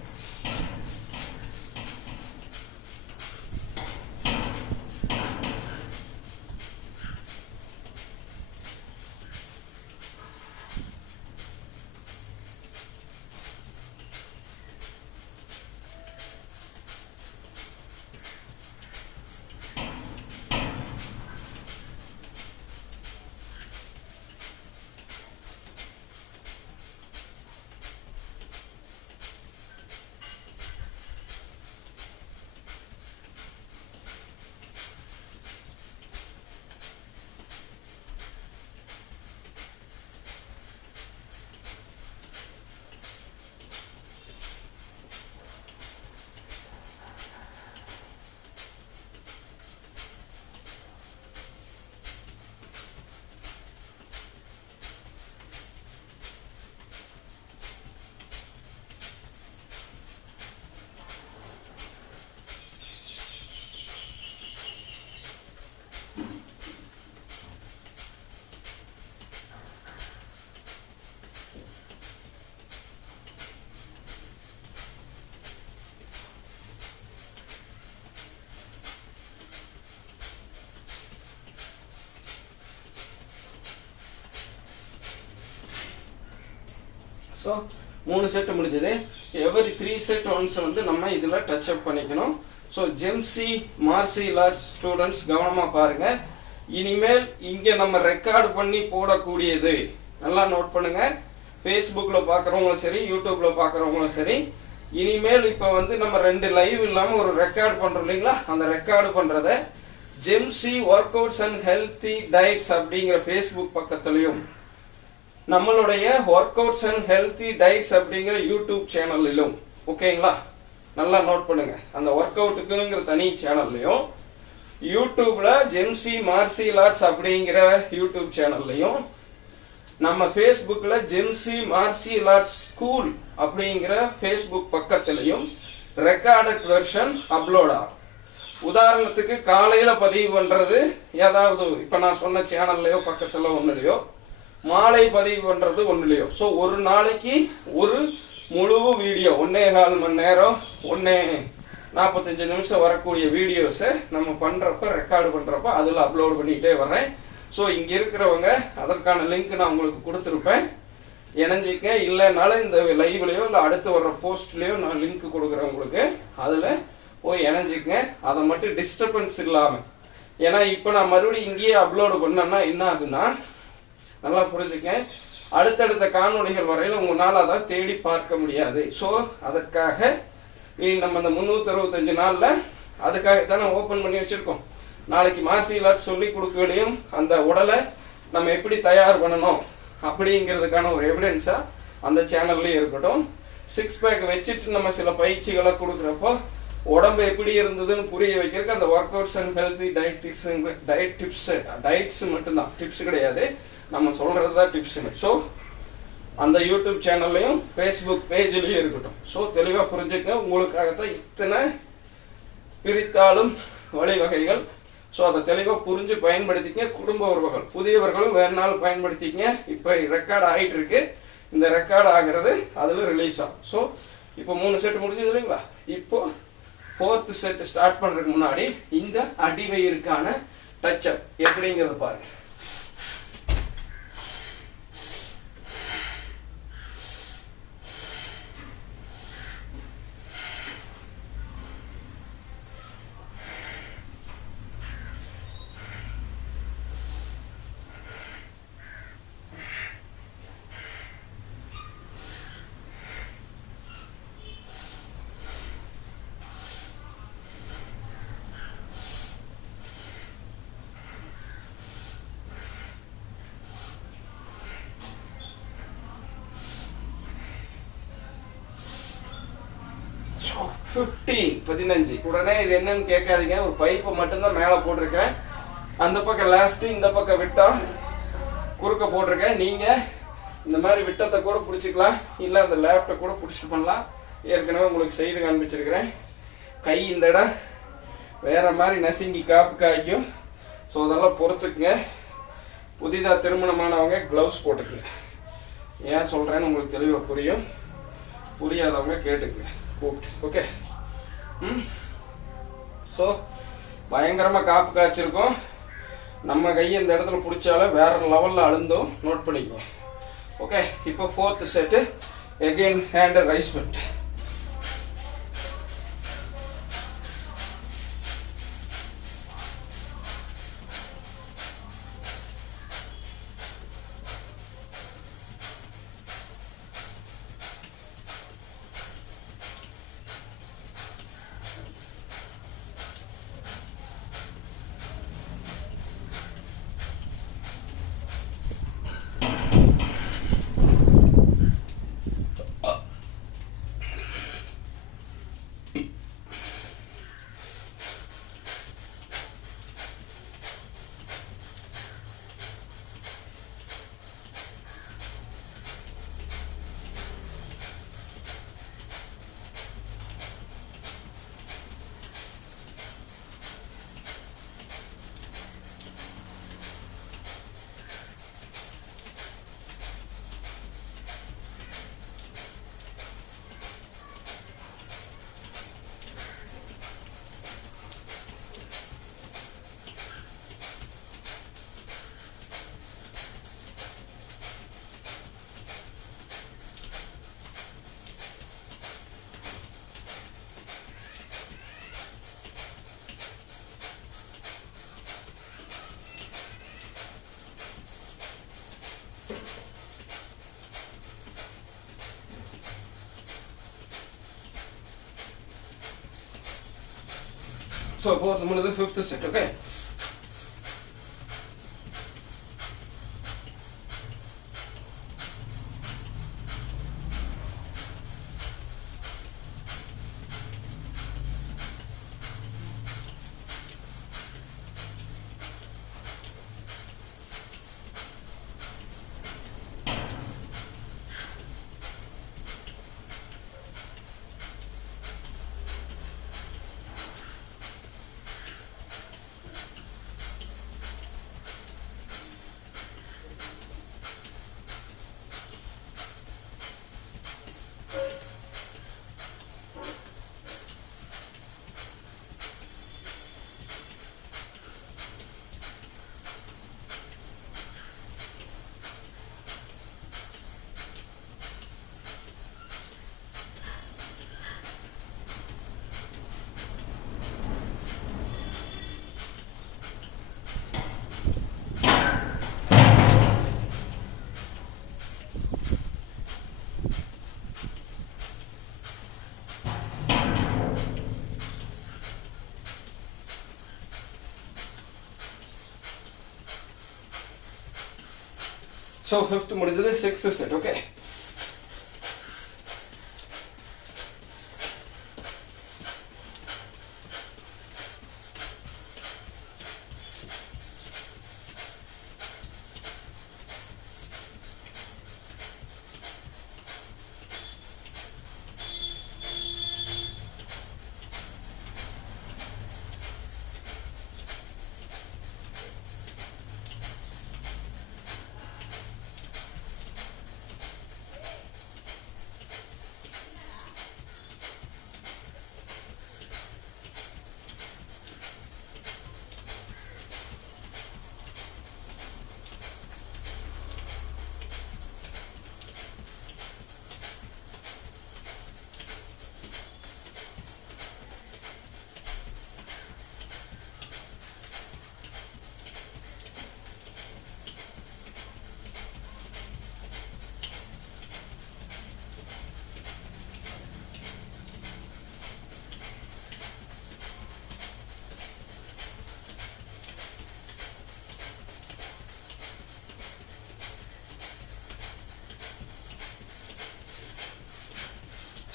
ஸோ 3 செட் முடிஞ்சது. எவரி 3 செட் ஒன்ஸ் வந்து நம்ம இதில் டச் அப் பண்ணிக்கணும். ஸோ ஜெம்சி மார்ஷியல் ஆர்ட்ஸ் ஸ்டூடெண்ட்ஸ் கவனமாக பாருங்க. இனிமேல் இங்கே நம்ம ரெக்கார்டு பண்ணி போடக்கூடியது நல்லா நோட் பண்ணுங்க. ஃபேஸ்புக்கில் பார்க்குறவங்களும் சரி, யூடியூப்பில் பார்க்குறவங்களும் சரி, இனிமேல் இப்போ வந்து நம்ம 2 லைவ் இல்லாமல் ஒரு ரெக்கார்டு பண்ணுறோம் இல்லைங்களா, அந்த ரெக்கார்டு பண்ணுறத ஜெம்சி workouts and healthy diets அப்படிங்கிற ஃபேஸ்புக் பக்கத்துலையும் நம்மளுடைய workouts and healthy diets அப்படிங்கிற யூடியூப் சேனல்லையும், ஓகேங்களா, நல்லா நோட் பண்ணுங்க. அந்த ஒர்க் அவுட்டுக்குங்கிற தனி சேனல்லையும், யூடியூப்ல ஜெம்சி மார்ஷியல் ஆர்ட்ஸ் அப்படிங்கிற யூடியூப் சேனல்லையும், நம்ம ஃபேஸ்புக்கில் ஜெம்சி மார்ஷியல் ஆர்ட்ஸ் ஸ்கூல் அப்படிங்கிற ஃபேஸ்புக் பக்கத்துலையும் ரெக்கார்டட் வெர்ஷன் அப்லோட் ஆகும். உதாரணத்துக்கு காலையில் பதிவு பண்ணுறது ஏதாவது இப்போ நான் சொன்ன சேனல்லையோ பக்கத்தில் ஒன்றுலையோ, மாலை பதிவு பண்ணுறது ஒன்றுலையோ. ஸோ ஒரு நாளைக்கு ஒரு முழு வீடியோ 1.25 மணி நேரம் 45 நிமிஷம் வரக்கூடிய வீடியோஸை நம்ம பண்ணுறப்ப ரெக்கார்டு பண்ணுறப்ப அதில் அப்லோட் பண்ணிகிட்டே வரேன். ஸோ இங்கே இருக்கிறவங்க அதற்கான லிங்க் நான் உங்களுக்கு கொடுத்துருப்பேன், இணைஞ்சிக்க. இல்லைனாலும் இந்த லைவ்லையோ இல்லை அடுத்து வர்ற போஸ்ட்லேயோ நான் லிங்க் கொடுக்குறேன் உங்களுக்கு, அதில் போய் இணைஞ்சிக்கங்க. அதை மட்டும் டிஸ்டர்பன்ஸ் இல்லாமல். ஏன்னா இப்போ நான் மறுபடியும் இங்கேயே அப்லோடு பண்ணேன்னா என்ன ஆகுன்னா, நல்லா புரிஞ்சுக்க, அடுத்தடுத்த காணொலிகள் வரையில் உங்களால் அதை தேடி பார்க்க முடியாது. ஸோ அதற்காக நம்ம இந்த 365 நாளில் அதுக்காகத்தானே ஓப்பன் பண்ணி வச்சுருக்கோம். நாளைக்கு மார்ஷியல் ஆர்ட்ஸ் சொல்லி கொடுக்கலையும் அந்த உடலை நம்ம எப்படி தயார் பண்ணணும் அப்படிங்கிறதுக்கான ஒரு எவிடன்ஸாக அந்த சேனல்லையும் இருக்கட்டும். 6 பேக் வச்சுட்டு நம்ம சில பயிற்சிகளை கொடுக்குறப்போ உடம்பு எப்படி இருந்ததுன்னு புரிய வைக்கிறதுக்கு அந்த workouts and healthy diets மட்டும்தான், டிப்ஸ் கிடையாது, நம்ம சொல்கிறது தான் டிப்ஸுங்க. ஸோ அந்த யூடியூப் சேனல்லையும் ஃபேஸ்புக் பேஜ்லையும் இருக்கட்டும். ஸோ தெளிவாக புரிஞ்சுக்கங்க. உங்களுக்காகத்தான் இத்தனை பிரித்தாலும் வழிவகைகள். ஸோ அதை தெளிவாக புரிஞ்சு பயன்படுத்திக்கங்க. குடும்ப உறவுகள் புதியவர்களும் வேணுனாலும் பயன்படுத்திக்கங்க. இப்போ ரெக்கார்ட் ஆகிட்டு இருக்கு, இந்த ரெக்கார்ட் ஆகிறது அதில் ரிலீஸ் ஆகும். ஸோ இப்போ 3 செட் முடிஞ்சது இல்லைங்களா? இப்போ 4th செட் ஸ்டார்ட் பண்ணுறதுக்கு முன்னாடி இந்த அடிவயிறுக்கான டச்சப் எப்படிங்கிறது பாருங்க. ஸோ 15 உடனே இது என்னன்னு கேட்காதீங்க. ஒரு பைப்பை மட்டும்தான் மேலே போட்டிருக்கேன். அந்த பக்கம் லெஃப்ட், இந்த பக்கம் விட்டா குறுக்க போட்டிருக்கேன். நீங்கள் இந்த மாதிரி விட்டத்தை கூட பிடிச்சிக்கலாம், இல்லை அந்த லேப்டை கூட பிடிச்சிட்டு பண்ணலாம். ஏற்கனவே உங்களுக்கு செய்து காண்பிச்சிருக்கிறேன். கை இந்த இடம் வேற மாதிரி நசுங்கி காப்பு காய்க்கும். ஸோ அதெல்லாம் பொறுத்துக்குங்க. புதிதாக திருமணமானவங்க க்ளவுஸ் போட்டுக்குங்க. ஏன் சொல்கிறேன்னு உங்களுக்கு தெளிவாக புரியும், புரியாதவங்க கேட்டுக்குங்க கூப்பிட்டு. ஓகே. ஸோ பயங்கரமாக காப்பு காய்ச்சிருக்கோம். நம்ம கையை இந்த இடத்துல பிடிச்சாலே வேற லெவலில் அழுந்தோம், நோட் பண்ணிக்கோ. ஓகே. இப்போ 4th செட்டு எகெயின் ஹேண்டை ரைஸ் பண்ணிட்டு So, fourth one is the 5th set, okay? So 5th முடிஞ்சது. 6th set. ஓகே,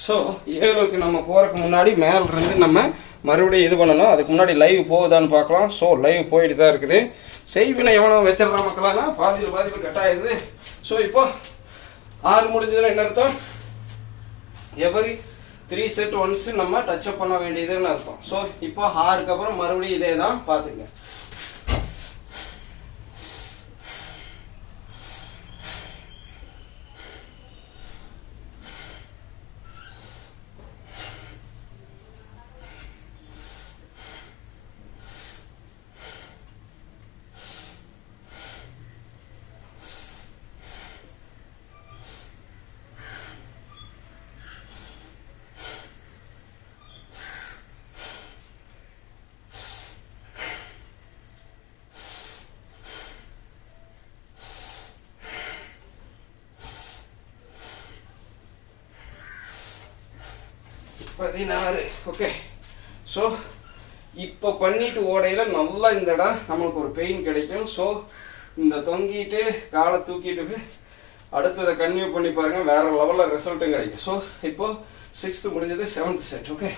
ஸோ 7க்கு நம்ம போகிறதுக்கு முன்னாடி மேலிருந்து நம்ம மறுபடியும் இது பண்ணணும். அதுக்கு முன்னாடி லைவ் போகுதான்னு பார்க்கலாம். ஸோ லைவ் போயிட்டு தான் இருக்குது. செய்வினை எவனோ வச்சிடலாம் மக்களானா பாதியில் கட் ஆயிடுது. ஸோ இப்போ 6 முடிஞ்சதுன்னா என்ன அர்த்தம்? எவரி 3 செட் ஒன்ஸ் நம்ம டச் அப் பண்ண வேண்டியதுன்னு அர்த்தம். ஸோ இப்போ 6க்கு அப்புறம் மறுபடியும் இதே தான் பார்த்துங்க. ஓகே, ஸோ இப்போ பண்ணிட்டு ஓடையில் நல்லா இந்த இடம் நம்மளுக்கு ஒரு பெயின் கிடைக்கும். ஸோ இந்த தொங்கிட்டு காலை தூக்கிட்டு அடுத்ததை கன்டினியூ பண்ணி பாருங்க, வேற லெவலில் ரிசல்ட்டும் கிடைக்கும். ஸோ இப்போ 6th முடிஞ்சது. 7th set. Okay,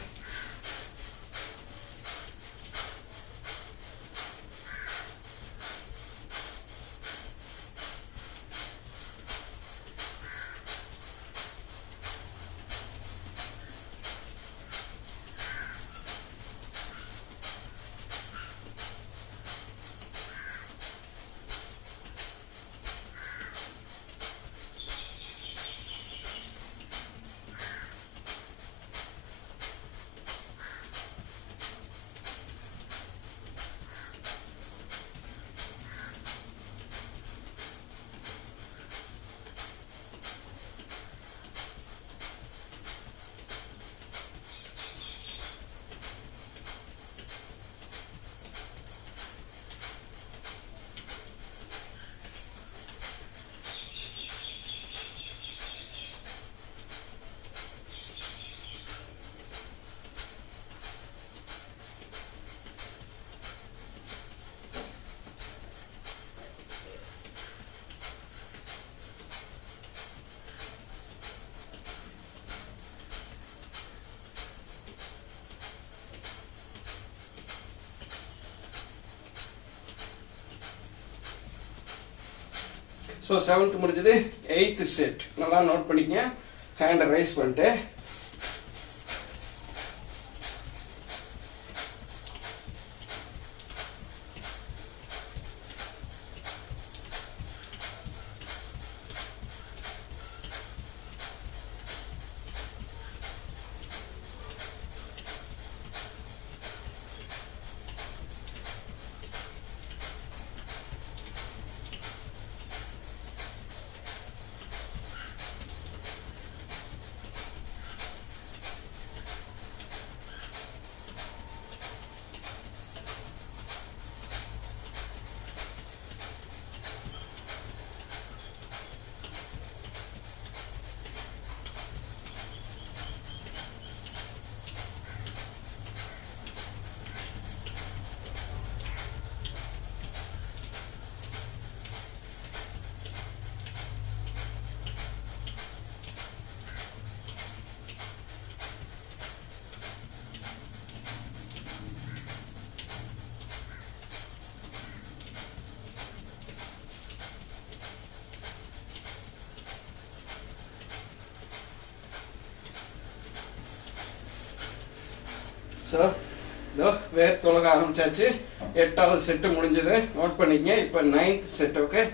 so 7th முடிஞ்சது. 8th செட் நல்லா நோட் பண்ணிக்கங்க. ஹேண்டை ரைஸ் பண்ணிட்டு ஸோ இதோ வேர் தொலக ஆரம்பிச்சாச்சு. 8வது செட்டு முடிஞ்சது, நோட் பண்ணிக்கங்க. இப்போ 9th செட். ஓகே,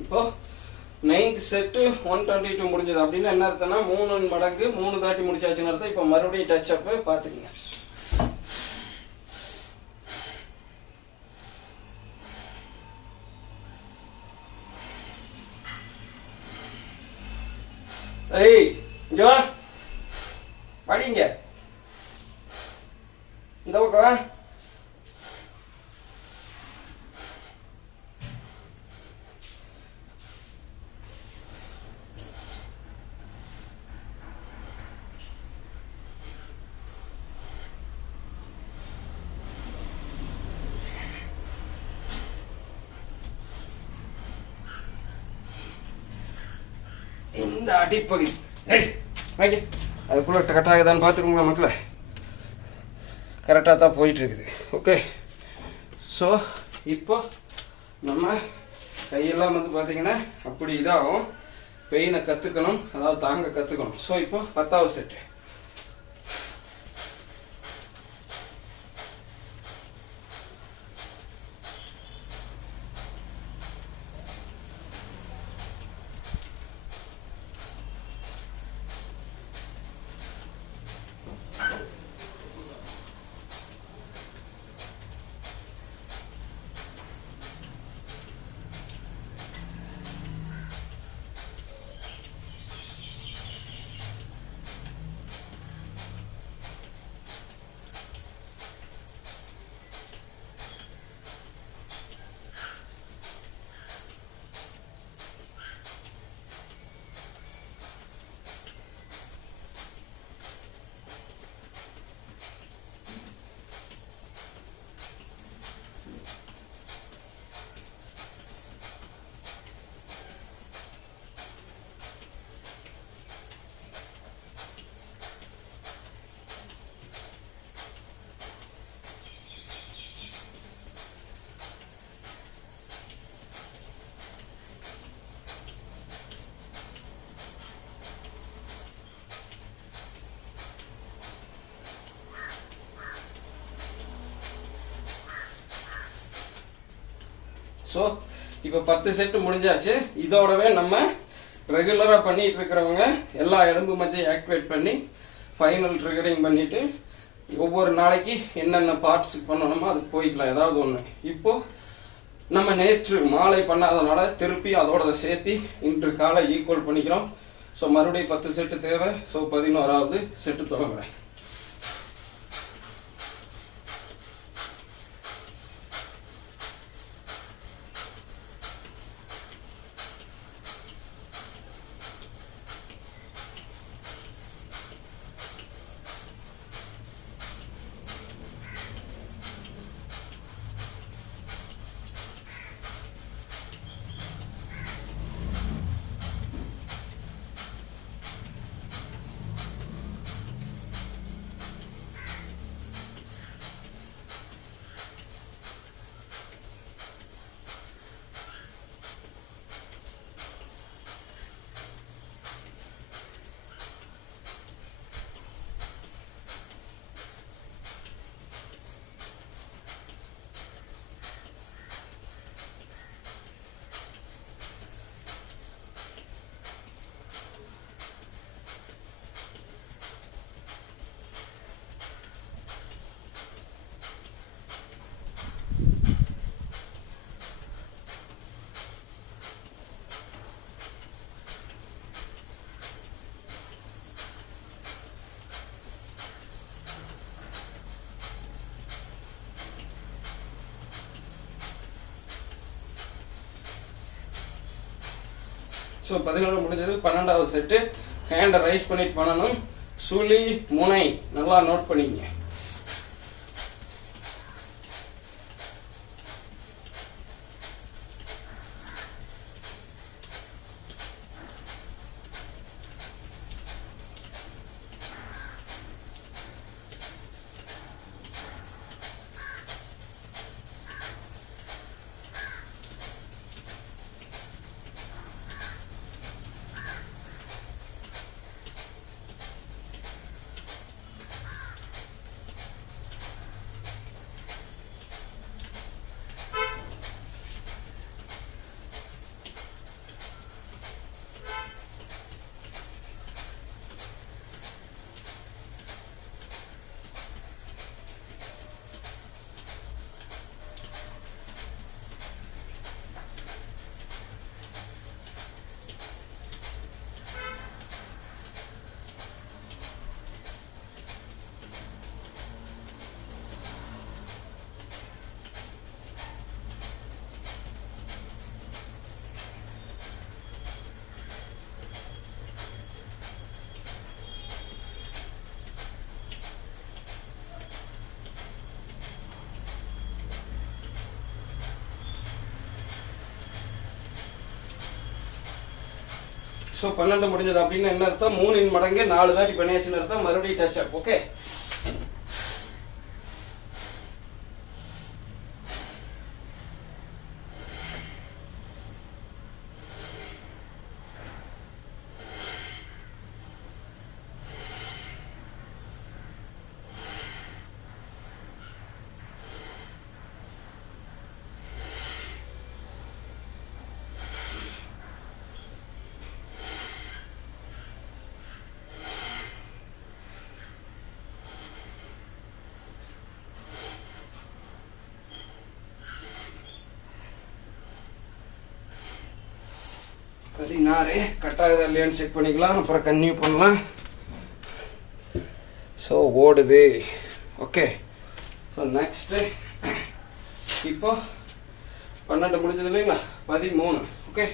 இப்போ 9th செட்டு 122 முடிஞ்சது. அப்படின்னா என்ன அர்த்தம்னா 3 மடங்கு 3 தாட்டி முடிச்சாச்சுன்னு அர்த்தம். இப்போ மறுபடியும் டச் அப் பார்த்துக்குங்க. ஏய் இங்க படிங்க, இந்த பக்கம். இந்த அடிப்பகுதி அதுக்குள்ள கரெக்டாக ஆகுதான்னு பார்த்துக்கோங்களா மக்களை. கரெக்டாக தான் போயிட்டு இருக்குது. ஓகே, ஸோ இப்போ நம்ம கையெல்லாம் வந்து பார்த்தீங்கன்னா அப்படி இதாகும். பெயினை கற்றுக்கணும், அதாவது தாங்க கற்றுக்கணும். ஸோ இப்போ 10வது செட்டு. ஸோ இப்போ 10 செட்டு முடிஞ்சாச்சு. இதோடவே நம்ம ரெகுலராக பண்ணிட்டு இருக்கிறவங்க எல்லா எலும்பு மஜ்ஜையும் ஆக்டிவேட் பண்ணி ஃபைனல் ட்ரிகரிங் பண்ணிட்டு ஒவ்வொரு நாளைக்கு என்னென்ன பார்ட்ஸ் பண்ணணுமோ அது போய்க்கலாம், ஏதாவது ஒன்று. இப்போ நம்ம நேற்று மாலை பண்ணாதனால திருப்பி அதோட சேர்த்து இன்று காலை ஈக்குவல் பண்ணிக்கிறோம். ஸோ மறுபடியும் 10 செட்டு தேவை. ஸோ 11வது செட்டு தொடங்குறேன். ஸோ 11 முடிஞ்சது. 12வது செட்டு ஹேண்டை ரைஸ் பண்ணிட்டு பண்ணணும். சுழி முனை நல்லா நோட் பண்ணிங்க. ஸோ 12 முடிஞ்சது அப்படின்னு என்ன அர்த்தம்? 3 மடங்கு 4 தாட்டி பண்ணியாச்சுன்னு அர்த்தம். மறுபடியும் டச் அப். ஓகே, கட் ஆகுதா இல்லையான்னு செக் பண்ணிக்கலாம். அப்புறம் கன்டினியூ பண்ணலாம். ஸோ ஓடுது. ஓகே, ஸோ நெக்ஸ்ட்டு இப்போ 12 முடிஞ்சது இல்லைங்களா? 13. ஓகே,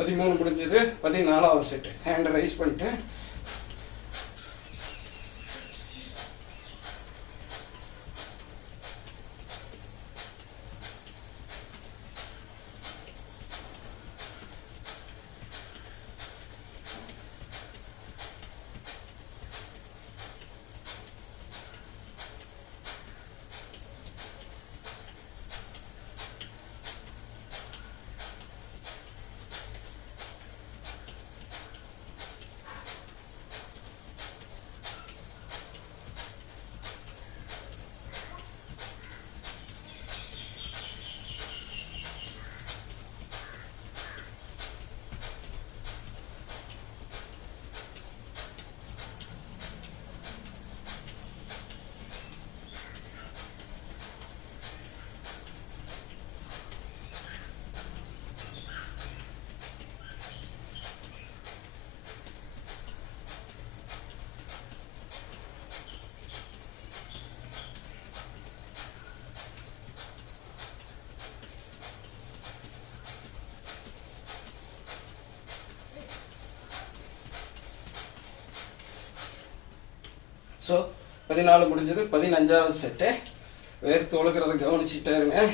பதிமூணு முடிஞ்சது. 14வது செட்டு ஹேண்டை ரைஸ் பண்ணிட்டு ஸோ 14 முடிஞ்சது. 15வது செட்டு. வேர்த்து ஒழுக்கிறத கவனிச்சுட்டே இருங்க.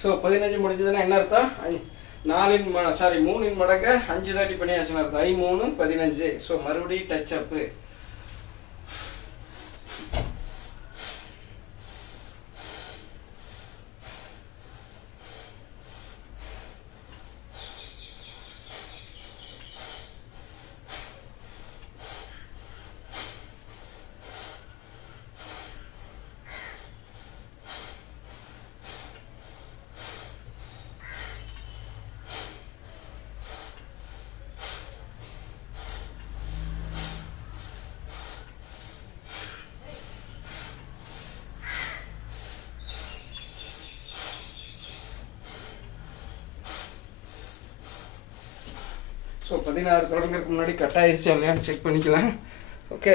ஸோ 15 முடிஞ்சதுன்னா என்ன அர்த்தம்? 3 மடங்கு 5 தாட்டி பண்ணியாச்சுன்னு அர்த்தம். 3 15. ஸோ மறுபடியும் டச் அப்பு. ஸோ 16 தொடங்கிறதுக்கு முன்னாடி கட் ஆயிடுச்சு இல்லையான்னு செக் பண்ணிக்கலாம். ஓகே,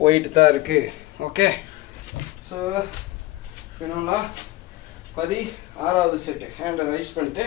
போயிட்டு தான் இருக்குது. ஓகே, ஸோ வேணும்னா 16வது செட்டு ஹேண்டை ரைஸ் பண்ணிட்டு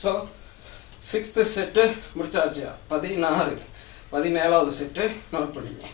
ஸோ 6th செட்டு முடிச்சாச்சு. 17வது செட்டு நோட் பண்ணிங்க.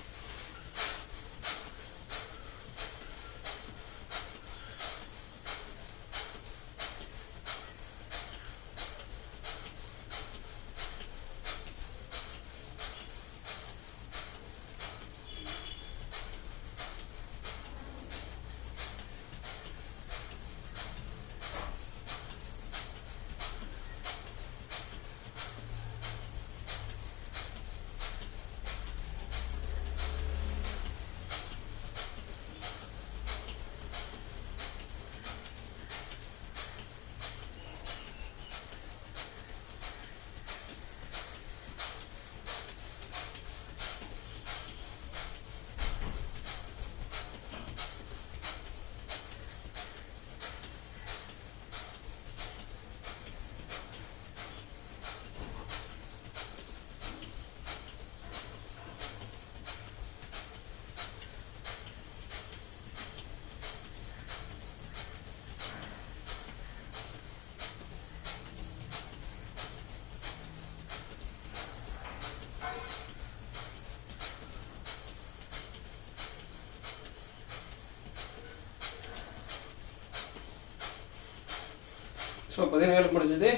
ஸோ 17 முடிஞ்சது.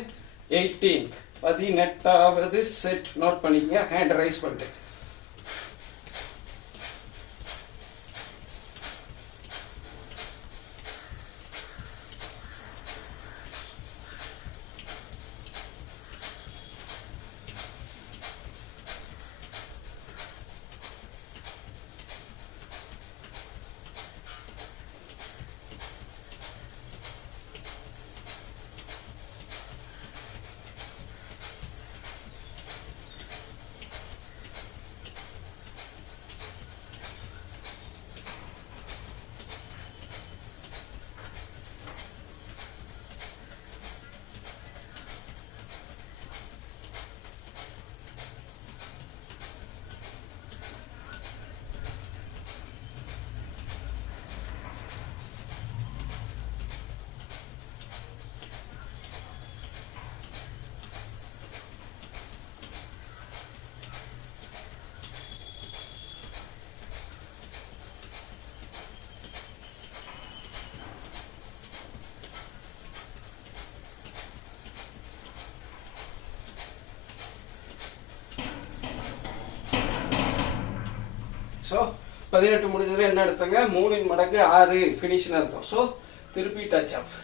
18th 18வது செட் நோட் பண்ணிக்கங்க. ஹேண்ட் ரைஸ் பண்ணிட்டு ஸோ 18 முடிஞ்சதுல என்ன எடுத்தங்க? 3 மடங்கு 6 ஃபினிஷ்னு அர்த்தம். ஸோ திருப்பி டச் அப்.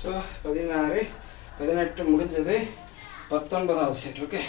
ஸோ 16 18 முடிஞ்சது. 19வது set. Okay,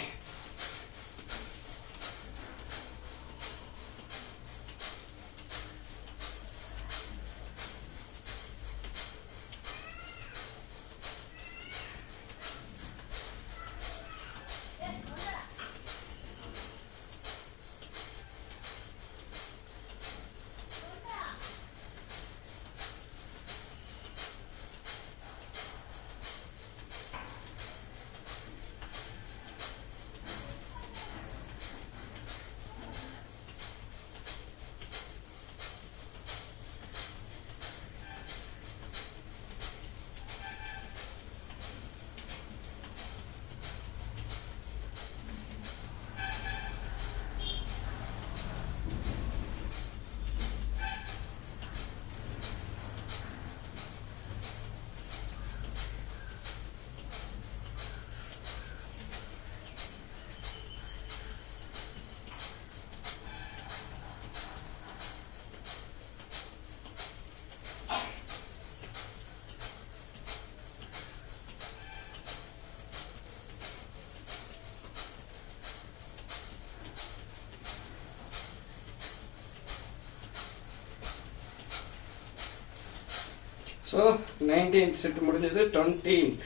so 19th set முடிஞ்சது. 20th.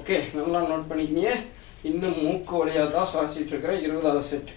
ஓகே, நல்லா நோட் பண்ணிக்கிங்க. இன்னும் மூக்கு வழியாக தான் சுவாசிட்டு இருக்கிறேன். 20வது செட்.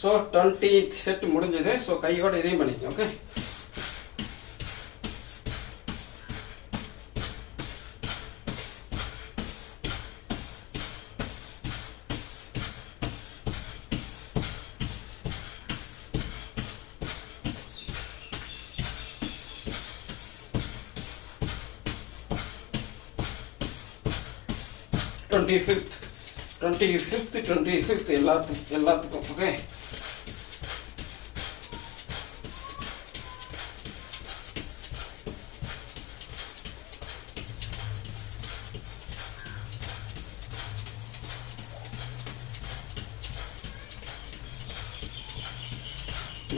ஸோ 20th செட் முடிஞ்சது. ஸோ கையோட இதையும் பண்ணிக்கோங்க. ஓகே, டுவெண்ட்டி ஃபிஃப்த் எல்லாத்துக்கும். ஓகே,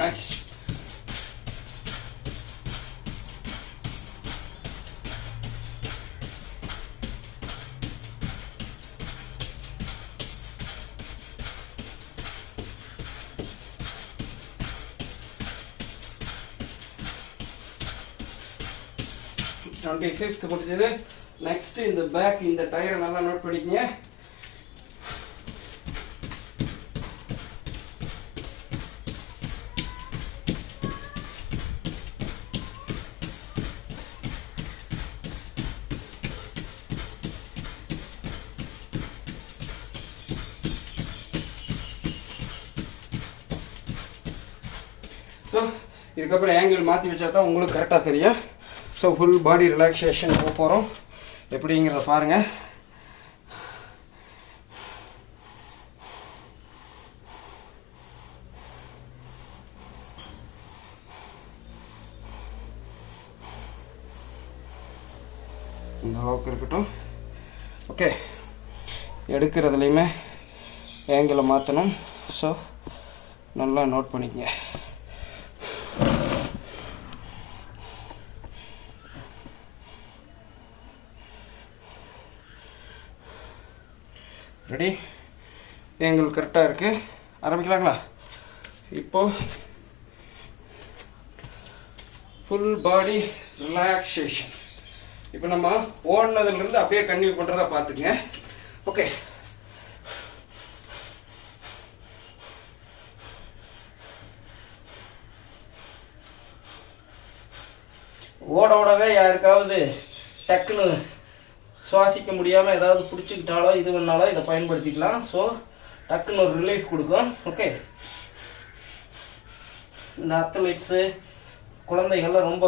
நெக்ஸ்ட் டுவெண்ட்டி ஃபிஃப்த் முடிஞ்சது. நெக்ஸ்ட் இந்த பேக், இந்த டயரை நல்லா நோட் பண்ணிக்கங்க. ஸோ இதுக்கப்புறம் ஆங்கிள் மாற்றி வச்சா தான் உங்களுக்கு கரெக்டாக தெரியும். ஸோ ஃபுல் பாடி ரிலாக்ஸேஷன் போக போகிறோம். எப்படிங்கிறத பாருங்கள். இந்த அளவுக்கு இருக்கட்டும். ஓகே, எடுக்கிறதுலையுமே ஆங்கிளை மாற்றணும். ஸோ நல்லா நோட் பண்ணிக்கங்க. ரெடி, ஆங்கிள் கரெக்டாக இருக்குது. ஆரம்பிக்கலாங்களா? இப்போது ஃபுல் பாடி ரிலாக்ஸேஷன். இப்போ நம்ம ஓடினதுலேருந்து அப்படியே கன்டினியூ பண்ணுறதா பார்த்துக்குங்க. ஓகே, ஓடவே யாருக்காவது டக்குன்னு சுவாசிக்க முடியாமல் ஏதாவது பிடிச்சிக்கிட்டாலோ இது பண்ணாலோ இதை பயன்படுத்திக்கலாம். ஸோ டக்குன்னு ஒரு ரிலீஃப் கொடுக்கும். ஓகே, இந்த அத்லெட்ஸு குழந்தைகள்லாம் ரொம்ப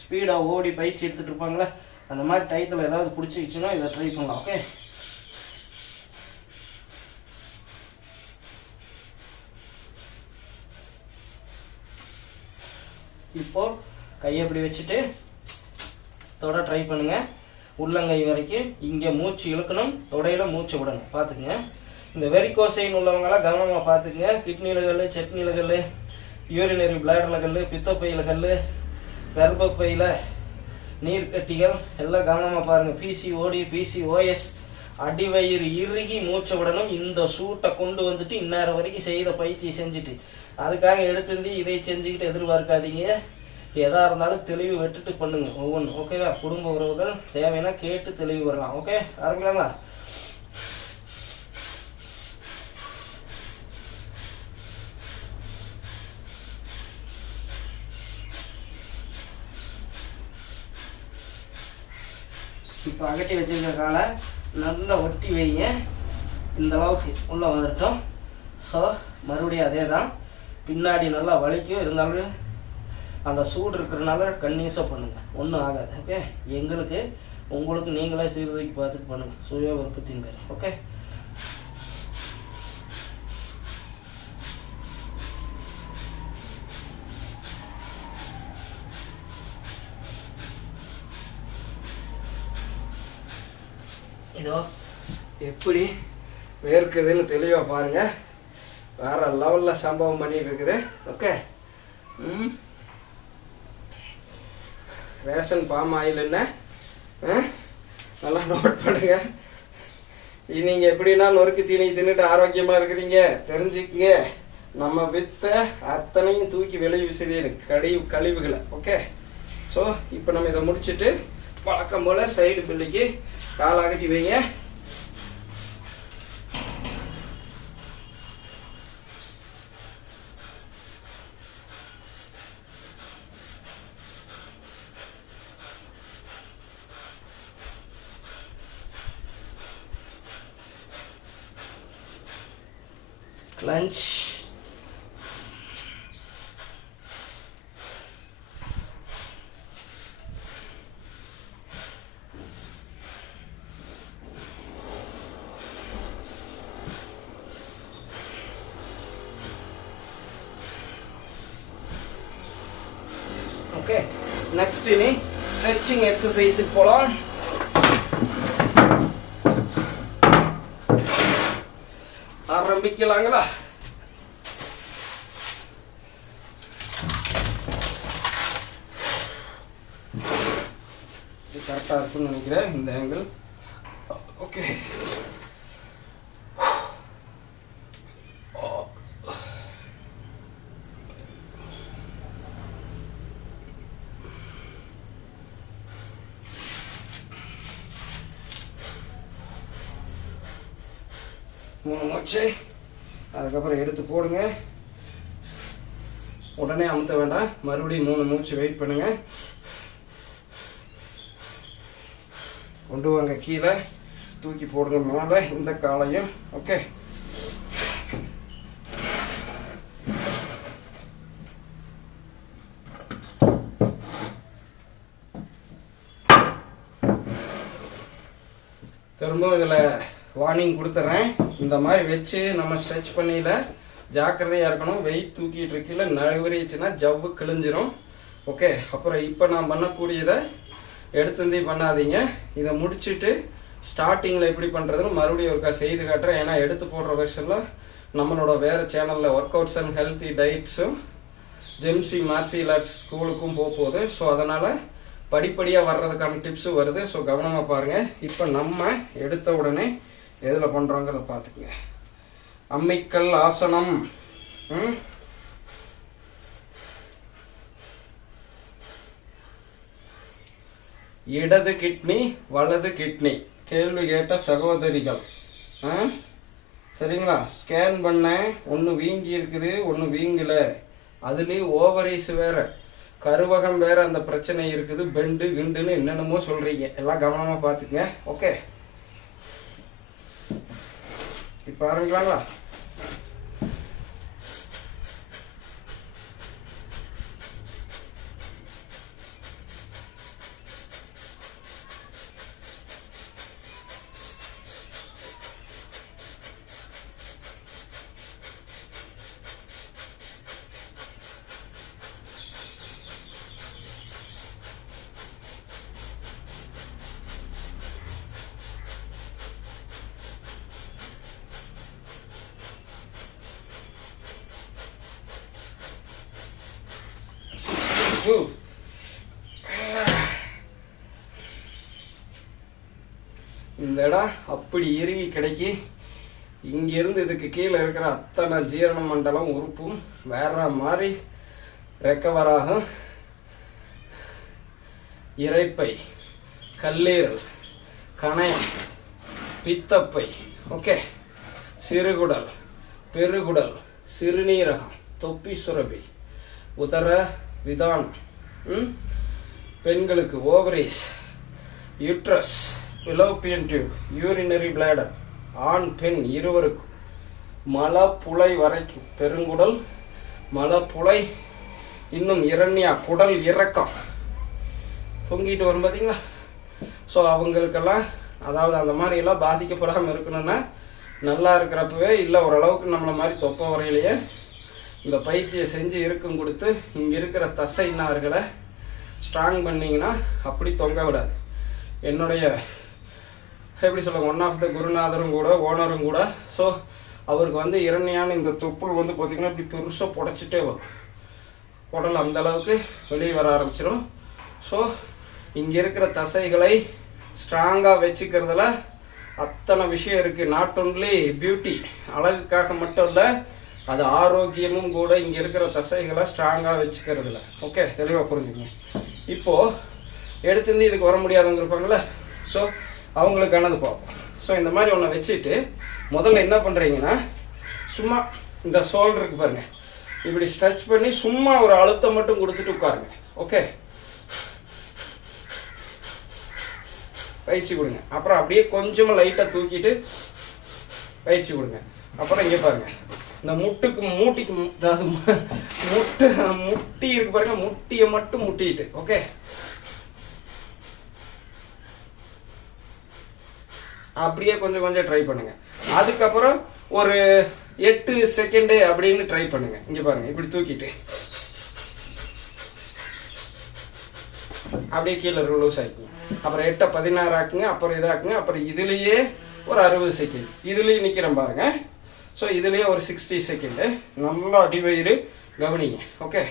ஸ்பீடாக ஓடி பயிற்சி எடுத்துகிட்டு இருப்பாங்களே, அந்த மாதிரி டயத்தில் ஏதாவது பிடிச்சிக்கிச்சுன்னா இதை ட்ரை பண்ணலாம். ஓகே, இப்போது கையை இப்படி வச்சுட்டு தொட ட்ரை பண்ணுங்கள். உள்ளங்கை வரைக்கும் இங்கே மூச்சு இழுக்கணும், தொடையில் மூச்சு விடணும். பார்த்துக்குங்க. இந்த வெரிகோசைன் உள்ளவங்களாம் கவனமாக பார்த்துக்குங்க. கிட்னியில் கல், செட்னியில் கல், யூரினரி பிளாடரில் கல், பித்தப்பையில் கல், கர்ப்பப்பையில் நீர்க்கட்டிகள் எல்லாம் கவனமாக பாருங்கள். பிசிஓடி, பிசிஓஎஸ், அடிவயிறு இறுகி மூச்சை விடணும். இந்த சூட்டை கொண்டு வந்துட்டு இந்நேரம் வரைக்கும் செய்த பயிற்சி செஞ்சுட்டு அதுக்காக எடுத்துருந்து இதை செஞ்சுக்கிட்டு எதிர்பார்க்காதீங்க. எதாக இருந்தாலும் தெளிவு விட்டுட்டு பண்ணுங்க ஒவ்வொன்றும். ஓகேவா? குடும்ப உறவுகள் தேவைன்னா கேட்டு தெளிவு வரலாம். ஓகே, ஆரம்பிக்கலாங்களா? இப்போ அகட்டி வச்சிருக்க காலை நல்லா ஒட்டி வைங்க. இந்த அளவுக்கு உள்ளே வந்துட்டோம். ஸோ மறுபடியும் அதே தான். பின்னாடி நல்லா வலிக்கும், இருந்தாலும் அந்த சூடு இருக்கிறதுனால கன்னியூஸாக பண்ணுங்கள், ஒன்றும் ஆகாது. ஓகே, எங்களுக்கு உங்களுக்கு நீங்களே சீர்தூக்கி பார்த்துட்டு பண்ணுங்கள். சுய விருப்பத்தின் பேர். ஓகே, இதோ எப்படி வேர்க்குதுன்னு தெளிவாக பாருங்கள். வேறு லெவலில் சம்பவம் பண்ணிகிட்டு இருக்குது. ஓகே, ரேஷன் பாம் ஆயில் என்ன நல்லா நோட் பண்ணுங்க. நீங்கள் எப்படின்னா நொறுக்கு தீனி தின்னுட்டு ஆரோக்கியமாக இருக்கிறீங்க தெரிஞ்சுக்குங்க. நம்ம வித்த அத்தனையும் தூக்கி வெளியே விசிறிடு கழிவுகளை. ஓகே, ஸோ இப்போ நம்ம இதை முடிச்சுட்டு வழக்கம் போல் சைடு பில்லுக்கு காலாகட்டி வைங்க. லஞ்ச். ஓகே, நெக்ஸ்ட் இனி ஸ்ட்ரெச்சிங் எக்ஸசைஸுக்கு போகலாம். ஆரம்பிக்கலாங்களா? இது கரெக்டாக இருக்குன்னு நினைக்கிறேன் இந்த ஆங்கிள். ஓகே, மூணு மூச்சு. அதுக்கப்புறம் எடுத்து போடுங்க. உடனே அமுத்த வேண்டாம், மறுபடியும் 3 மூச்சு வெயிட் பண்ணுங்க. கொண்டு வாங்க கீழே, தூக்கி போடுங்க மேலே இந்த காலையும். ஓகே, திரும்ப இதில் வார்னிங் கொடுத்துட்றேன். இந்த மாதிரி வச்சு நம்ம ஸ்ட்ரெச் பண்ணியில் ஜாக்கிரதையாக இருக்கணும். வெயிட் தூக்கிட்டு இருக்கீங்கள நழுவுறிச்சுன்னா ஜவ்வு கிழிஞ்சிரும். ஓகே, அப்புறம் இப்போ நான் பண்ணக்கூடியதை எடுத்துருந்தே பண்ணாதீங்க. இதை முடிச்சுட்டு ஸ்டார்டிங்கில் எப்படி பண்ணுறதுன்னு மறுபடியும் ஒருக்கா செய்து காட்டுறேன். ஏன்னா எடுத்து போடுற வருஷனில் நம்மளோட வேறு சேனலில் ஒர்க் அவுட்ஸ் அண்ட் ஹெல்த்தி டயட்ஸும் ஜெம்சி மார்ஷியல் ஆர்ட்ஸ் ஸ்கூலுக்கும் போகுது. ஸோ அதனால் படிப்படியாக வர்றதுக்கான டிப்ஸும் வருது. ஸோ கவனமாக பாருங்கள். இப்போ நம்ம எடுத்த உடனே எதில் பண்ணுறோங்கிறத பார்த்துக்குங்க. அம்மிக்கல் ஆசனம். இடது கிட்னி வலது கிட்னி கேள்வி கேட்ட சகோதரிகள் சரிங்களா? ஸ்கேன் பண்ண ஒன்று வீங்கி இருக்குது, ஒன்று வீங்கலை. அதுலேயும் ஓவரைஸ் வேற, கருவகம் வேற, அந்த பிரச்சனை இருக்குது. பெண்டு கிண்டுன்னு என்னென்னமோ சொல்கிறீங்க. எல்லாம் கவனமாக பார்த்துக்குங்க. ஓகே, இப்போ ஆரம்பிக்கலாங்களா? இந்த இடம் அப்படி இறுகி கிடைக்கி. இங்கிருந்து இதுக்கு கீழே இருக்கிற அத்தனை ஜீரண மண்டலம் உறுப்பும் வேற மாதிரி ரெக்கவர் ஆகும். இரைப்பை, கல்லீரல், கணையம், பித்தப்பை, ஓகே, சிறுகுடல், பெருகுடல், சிறுநீரகம், தொப்பி சுரபி, உதர விதானம், பெண்களுக்கு ovaries, uterus, fallopian tube, urinary bladder, ஆண் பெண் இருவருக்கும், மலப்புழை வரைக்கும், பெருங்குடல், மலப்புழை, இன்னும் இரண்யா குடல் இறக்கம் தொங்கிட்டு வரும் பார்த்தீங்களா? ஸோ அவங்களுக்கெல்லாம், அதாவது அந்த மாதிரி எல்லாம் பாதிக்கப்படாமல் இருக்கணும்னா நல்லா இருக்கிறப்பவே இல்லை ஓரளவுக்கு நம்மளை மாதிரி தொப்பை வரையிலேயே இந்த பயிற்சியை செஞ்சு இருக்கும் கொடுத்து இங்கே இருக்கிற தசை நார்களை ஸ்ட்ராங் பண்ணிங்கன்னா அப்படி தொங்க விடாது. என்னுடைய எப்படி சொல்லுங்க, ஒன் ஆஃப் த குருநாதரும் கூட ஓனரும் கூட. ஸோ அவருக்கு வந்து இரண்யான இந்த தொப்புள் வந்து பார்த்திங்கன்னா இப்படி பெருசாக புடைச்சிட்டே வரும். குடல் அந்தளவுக்கு வெளியே வர ஆரம்பிச்சிடும். ஸோ இங்கே இருக்கிற தசைகளை ஸ்ட்ராங்காக வச்சுக்கிறதுல அத்தனை விஷயம் இருக்குது. நாட் ஒன்லி பியூட்டி, அழகுக்காக மட்டும் இல்லை, அது ஆரோக்கியமும் கூட. இங்கே இருக்கிற தசைகளை ஸ்ட்ராங்காக வச்சுக்கிறதுல. ஓகே, தெளிவாக புரிஞ்சுங்க. இப்போது எடுத்துருந்து இதுக்கு வர முடியாதவங்க இருப்பாங்களே, ஸோ அவங்களுக்கானது பார்ப்போம். ஸோ இந்த மாதிரி ஒன்று வச்சுட்டு முதல்ல என்ன பண்ணுறீங்கன்னா, சும்மா இந்த ஷோல்டருக்கு பாருங்கள், இப்படி ஸ்ட்ரெச் பண்ணி சும்மா ஒரு அழுத்தம் மட்டும் கொடுத்துட்டு உட்காருங்க. ஓகே, பயிற்சி கொடுங்க. அப்புறம் அப்படியே கொஞ்சமாக லைட்டாக தூக்கிட்டு பயிற்சி கொடுங்க. அப்புறம் இங்கே பாருங்கள், இந்த மூட்டிக்கு அதாவது முட்டி இருக்கு பாருங்க, முட்டியை மட்டும் முட்டிட்டு. ஓகே, அப்படியே கொஞ்சம் கொஞ்சம் ட்ரை பண்ணுங்க. அதுக்கப்புறம் ஒரு 8 செகண்டு அப்படின்னு ட்ரை பண்ணுங்க. இங்க பாருங்க, இப்படி தூக்கிட்டு அப்படியே கீழே லூஸ் ஆகிக்குங்க. அப்புறம் 8 16 ஆக்குங்க. அப்புறம் இதாக்குங்க. அப்புறம் இதுலயே ஒரு 60 செகண்ட் இதுலயும் நிக்கிறேன் பாருங்க. ஸோ இதுலயே ஒரு 60 செகண்டு நல்லா அடிவயிறு கவனிங்க. Okay,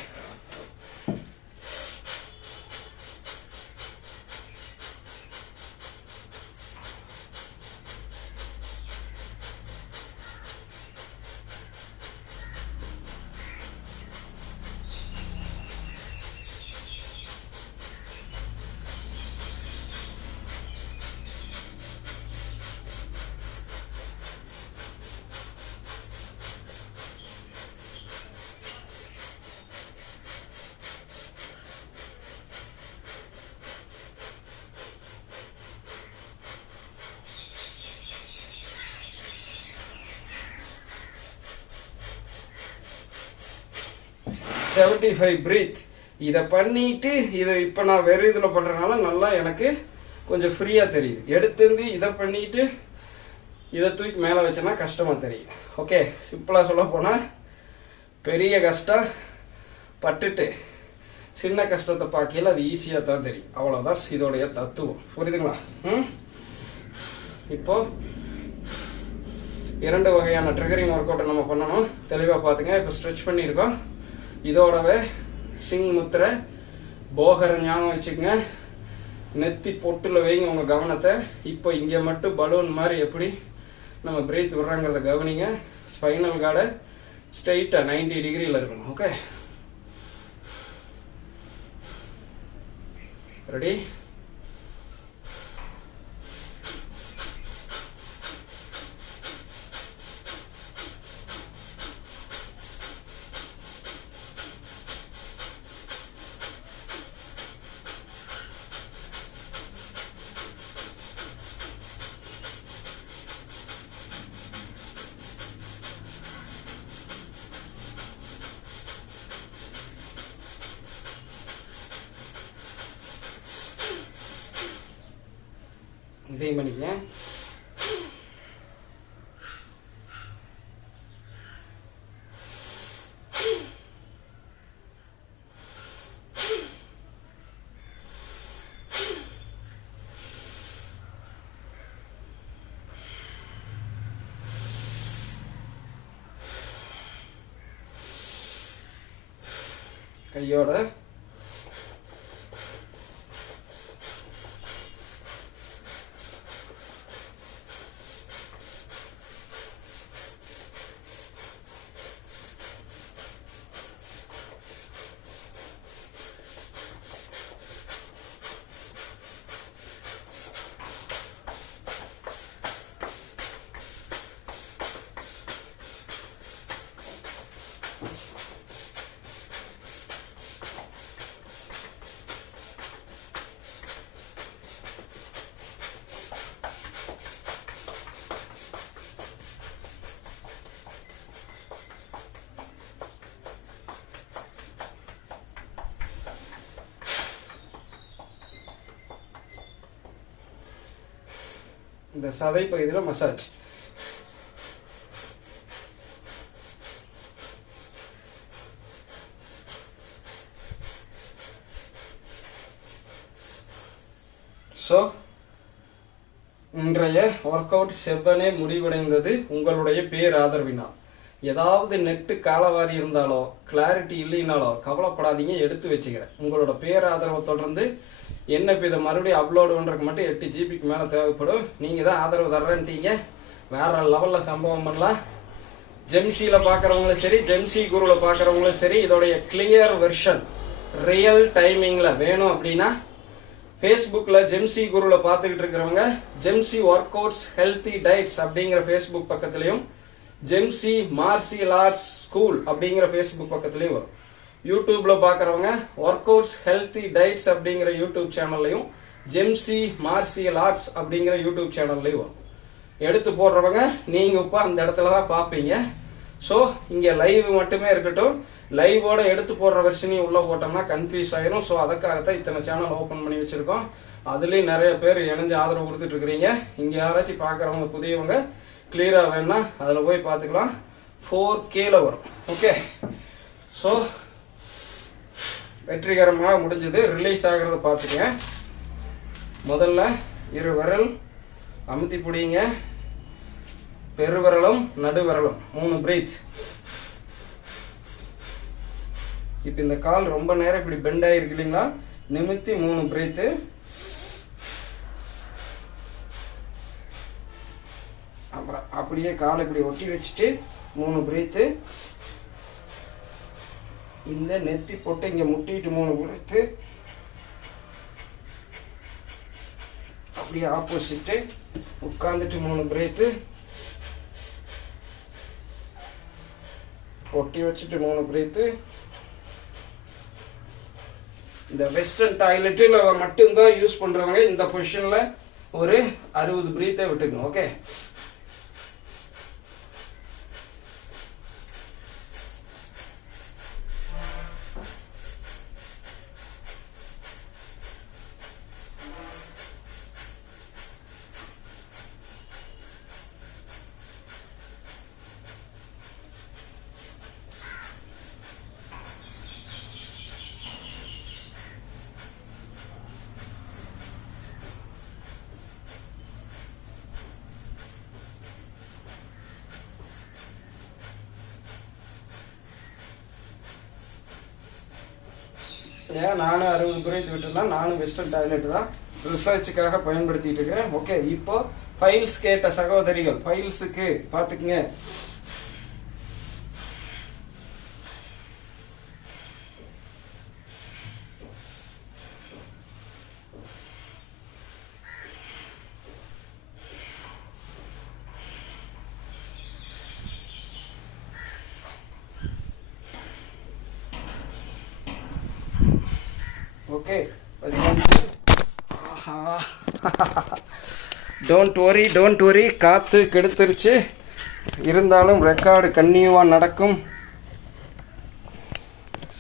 breathe. இதை பண்ணிட்டு இதை இப்போ நான் வெறும் இதில் பண்ணுறதுனால நல்லா எனக்கு கொஞ்சம் ஃப்ரீயாக தெரியுது. எடுத்து இதை பண்ணிட்டு இதை தூக்கி மேலே வச்சேன்னா கஷ்டமாக தெரியும். ஓகே, சிம்பிளாக சொல்ல போனால் பெரிய கஷ்டம் பட்டுட்டு சின்ன கஷ்டத்தை பார்க்கல அது ஈஸியாக தான் தெரியும். அவ்வளோதான் இதோடைய தத்துவம். புரியுதுங்களா? இப்போ 2 வகையான ட்ரிகரிங் ஒர்க் அவுட்டை நம்ம பண்ணணும். தெளிவாக பார்த்துங்க. இப்போ ஸ்ட்ரெச் பண்ணியிருக்கோம். இதோடவே சிங் முத்திரை போகரை ஞாபகம் வச்சுக்கோங்க. நெத்தி பொட்டில் வைங்க உங்கள் கவனத்தை. இப்போ இங்கே மட்டும் பலூன் மாதிரி எப்படி நம்ம பிரீத் விடுறாங்கிறத கவனிங்க. ஸ்பைனல் கார்டை ஸ்ட்ரெயிட்டாக 90 டிகிரியில் இருக்கணும். Okay, ready? இதையும் பண்ணிக்கங்க. கையோட இந்த சதை பகுதியில் மசாஜ். ஸோ இன்றைய ஒர்க் அவுட் செவ்வனே முடிவடைந்தது உங்களுடைய பேராதரவினால். ஏதாவது நெட்டு காலவாரி இருந்தாலோ கிளாரிட்டி இல்லைனாலோ கவலைப்படாதீங்க, எடுத்து வச்சுக்கிறேன். உங்களோட பேராதரவை தொடர்ந்து என்ன இப்போ இதை மறுபடியும் அப்லோடு பண்ணுறதுக்கு மட்டும் 8 ஜிபிக்கு மேலே தேவைப்படும். நீங்கள் தான் ஆதரவு தர்றேன்ட்டீங்க. வேற லெவலில் சம்பவம் பண்ணலாம். ஜெம்சியில் பார்க்குறவங்களும் சரி, ஜெம்சி குருவில் பார்க்குறவங்களும் சரி, இதோடைய கிளியர் வெர்ஷன் ரியல் டைமிங்கில் வேணும் அப்படின்னா ஃபேஸ்புக்கில் ஜெம்சி குருவில் பார்த்துக்கிட்டு இருக்கிறவங்க ஜெம்சி ஒர்க் அவுட்ஸ் ஹெல்த்தி டயட்ஸ் அப்படிங்கிற ஃபேஸ்புக் பக்கத்துலையும், ஜெம்சி மார்ஷியல் ஆர்ட்ஸ் ஸ்கூல் அப்படிங்கிற ஃபேஸ்புக் பக்கத்துலையும் வரும். யூடியூப்ல பார்க்குறவங்க ஒர்க் அவுட்ஸ் ஹெல்த்தி டயட்ஸ் அப்படிங்கிற யூடியூப் சேனல்லையும், ஜெம்சி மார்ஷியல் ஆர்ட்ஸ் அப்படிங்கிற யூடியூப் சேனல்லையும் வரும். எடுத்து போடுறவங்க நீங்கள் இப்போ அந்த இடத்துல தான் பார்ப்பீங்க. ஸோ இங்கே லைவ் மட்டுமே இருக்கட்டும். லைவோட எடுத்து போடுற வெர்ஷனையும் உள்ளே போட்டோம்னா கன்ஃபியூஸ் ஆயிரும். ஸோ அதுக்காகத்தான் இத்தனை சேனல் ஓப்பன் பண்ணி வச்சுருக்கோம். அதுலேயும் நிறைய பேர் இணைஞ்சு ஆதரவு கொடுத்துட்டு இருக்கிறீங்க. இங்கே யாராச்சும் பார்க்குறவங்க புதியவங்க கிளியராக வேணும்னா அதில் போய் பார்த்துக்கலாம். 4Kல வரும். ஓகே, ஸோ வெற்றிகரமாக முடிஞ்சது. ரிலீஸ் ஆகிறத பார்த்துக்கங்க. முதல்ல இரு விரல் அமுத்தி பிடிங்க, பெருவிரலும் நடுவிரலும் 3 பிரீத். இப்போ இந்த கால் ரொம்ப நேரம் இப்படி பெண்ட் ஆகிருக்கு இல்லைங்களா, நிமித்தி 3 பிரீத்து. அப்புறம் அப்படியே காலை இப்படி ஒட்டி வச்சுட்டு 3 பிரீத்து. இந்த நெத்தி போட்டு இங்கே முட்டிட்டு 3 பிரீத்து. அப்படியே ஆப்போசிட்டு உட்காந்துட்டு 3 பிரீத்து. ஒட்டி வச்சுட்டு 3 பிரீத்து. இந்த வெஸ்டர்ன் டாய்லெட்டில் மட்டும்தான் யூஸ் பண்ணுறவங்க இந்த பொசிஷனில் ஒரு 60 பிரீத்தை விட்டுக்கணும். ஓகே, ஏன் நானும் 60 பிரீத் விட்டுருந்தா, நானும் வெஸ்டர்ன் டாய்லெட் தான் ரிசர்ச்சுக்காக பயன்படுத்திட்டு இருக்கிறேன். ஓகே, இப்போ ஃபைல்ஸ் கேட்ட சகோதரிகள் ஃபைல்ஸுக்கு பார்த்துக்குங்க. ஓகே, டோன்ட் வரி, காற்று கெடுத்துருச்சு. இருந்தாலும் ரெக்கார்டு கன்னியூவாக நடக்கும்.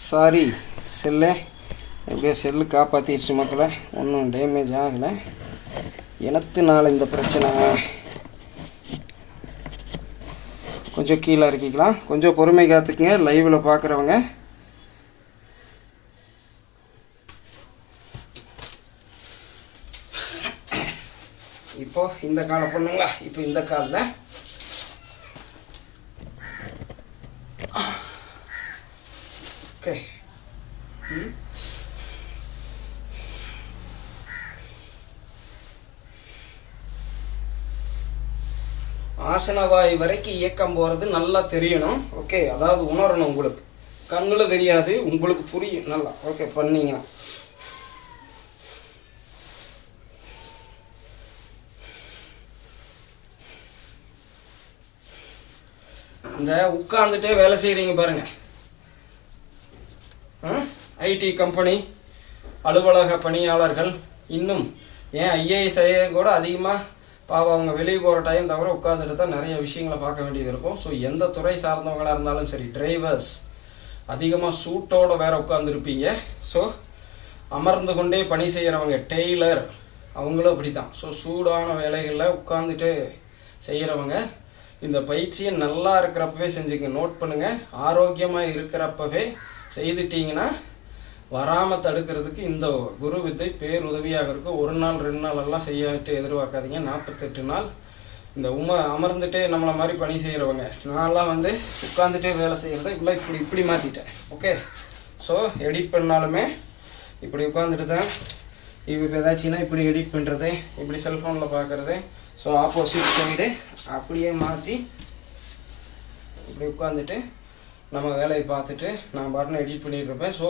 சாரி செல்லே, எப்படியோ செல்லு காப்பாற்றிடுச்சு மக்களை, ஒன்றும் டேமேஜ் ஆகலை. எனத்துனால இந்த பிரச்சனை. கொஞ்சம் கீழே இறக்கிக்கலாம். கொஞ்சம் பொறுமை காத்துக்குங்க லைவில் பார்க்குறவங்க. இப்போ இந்த காலை பண்ணுங்களா. இப்போ இந்த காலில் ஓகே, ஆசனவாய் வரைக்கும் இயக்கம் போகிறது நல்லா தெரியணும். ஓகே, அதாவது உணரணும். உங்களுக்கு கண்ணில் தெரியாது, உங்களுக்கு புரியும் நல்லா. ஓகே, பண்ணீங்கன்னா இந்த உட்கார்ந்துட்டே வேலை செய்கிறீங்க பாருங்க, ஐடி கம்பெனி அலுவலக பணியாளர்கள், இன்னும் ஏன் ஐஏஎஸ் கூட அதிகமாக பாவம் அவங்க வெளியே போகிற டைம் தவிர உட்காந்துட்டு தான் நிறைய விஷயங்களை பார்க்க வேண்டியது இருக்கும். ஸோ எந்த துறை சார்ந்தவங்களாக இருந்தாலும் சரி, டிரைவர்ஸ் அதிகமாக சூட்டோட வேற உட்காந்துருப்பீங்க. ஸோ அமர்ந்து கொண்டே பணி செய்கிறவங்க, டெய்லர், அவங்களும் அப்படி தான். ஸோ சூடான வேலைகளில் உட்காந்துட்டு செய்கிறவங்க இந்த பயிற்சியை நல்லா இருக்கிறப்பவே செஞ்சுங்க. நோட் பண்ணுங்கள், ஆரோக்கியமாக இருக்கிறப்பவே செய்துட்டீங்கன்னா வராமல் தடுக்கிறதுக்கு இந்த குரு வித்தை பேருதவியாக இருக்கும். 1 நாள் 2 நாள் எல்லாம் செய்யட்டு எதிர்பார்க்காதீங்க. 48 நாள் இந்த அமர்ந்துட்டே நம்மளை மாதிரி பணி செய்கிறவங்க. நான்லாம் உட்காந்துட்டே வேலை செய்கிறத இப்படி மாற்றிட்டேன். ஓகே, ஸோ எடிட் பண்ணாலுமே இப்படி உட்காந்துட்டு தான். இப்போ ஏதாச்சுன்னா இப்படி எடிட் பண்ணுறது, இப்படி செல்ஃபோனில் பார்க்குறது. ஸோ ஆப்போசிட் சைடு அப்படியே மாற்றி இப்படி உட்காந்துட்டு நம்ம வேலையை பார்த்துட்டு நான் பாட்டுன்னு எடிட் பண்ணிட்டுருப்பேன். ஸோ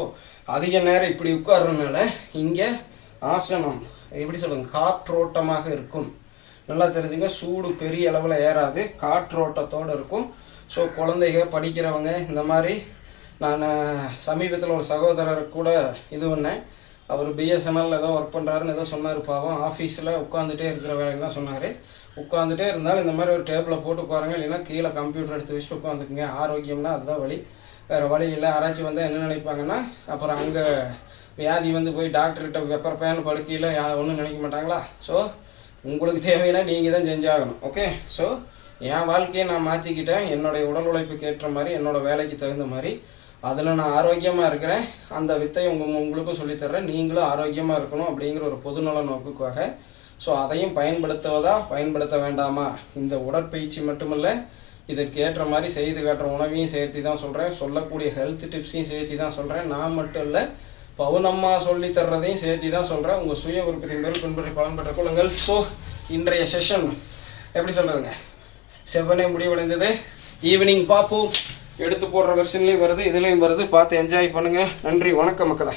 அதிக நேரம் இப்படி உட்கார்றதுனால இங்கே ஆசனம் எப்படி சொல்லுங்க, காற்றோட்டமாக இருக்கும். நல்லா தெரிஞ்சுங்க, சூடு பெரிய அளவில் ஏறாது, காற்றோட்டத்தோடு இருக்கும். ஸோ குழந்தைங்க படிக்கிறவங்க இந்த மாதிரி, நான் சமீபத்தில் ஒரு சகோதரர் கூட இது பண்ணேன். அவர் பிஎஸ்என்எல் ஏதோ ஒர்க் பண்ணுறாருன்னு ஏதோ சொன்னார். பாவம் ஆஃபீஸில் உட்காந்துட்டே இருக்கிற வேலைன்னு தான் சொன்னார். உட்காந்துட்டே இருந்தாலும் இந்த மாதிரி ஒரு டேபிளில் போட்டு உட்காருங்க, இல்லைன்னா கீழே கம்ப்யூட்டர் எடுத்து வச்சுட்டு உட்காந்துக்குங்க. ஆரோக்கியம்னா அதுதான் வழி, வேறு வழி இல்லை. யாராச்சும் வந்து என்ன நினைப்பாங்கன்னா, அப்புறம் அங்கே வியாதி வந்து போய் டாக்டர்கிட்ட வெப்பர் பேன் படுக்கையில் ஒன்றும் நினைக்க மாட்டாங்களா? ஸோ உங்களுக்கு தேவைன்னா நீங்கள் தான் செஞ்சாகணும். ஓகே, ஸோ என் வாழ்க்கையை நான் மாற்றிக்கிட்டேன். என்னுடைய உடல் உழைப்புக்கு ஏற்ற மாதிரி, என்னோடய வேலைக்கு தகுந்த மாதிரி. அதில் நான் ஆரோக்கியமாக இருக்கிறேன். அந்த வித்தை உங்களுக்கும் சொல்லித்தர்றேன். நீங்களும் ஆரோக்கியமாக இருக்கணும் அப்படிங்கிற ஒரு பொதுநல நோக்குக்காக. ஸோ அதையும் பயன்படுத்துவதா பயன்படுத்த வேண்டாமா, இந்த உடற்பயிற்சி மட்டுமல்ல, இதற்கு ஏற்ற மாதிரி செய்து காட்டுற உணவையும் சேர்த்து தான் சொல்கிறேன். சொல்லக்கூடிய ஹெல்த் டிப்ஸையும் சேர்த்து தான் சொல்கிறேன். நான் மட்டும் இல்லை, பவுனம்மா சொல்லி தர்றதையும் சேர்த்து தான் சொல்கிறேன். உங்கள் சுய விருப்பத்தின் மேல் பின்பற்றி பலன் பெற்றுக் கொள்ளுங்கள். ஸோ இன்றைய செஷன் எப்படி சொல்கிறதுங்க, செவ்வனே முடிவடைந்தது. ஈவினிங் பார்ப்போம். எடுத்து போடுற வெர்ஷன்லேயும் வருது, இதுலேயும் வருது. பார்த்து என்ஜாய் பண்ணுங்கள். நன்றி, வணக்கம் மக்களை.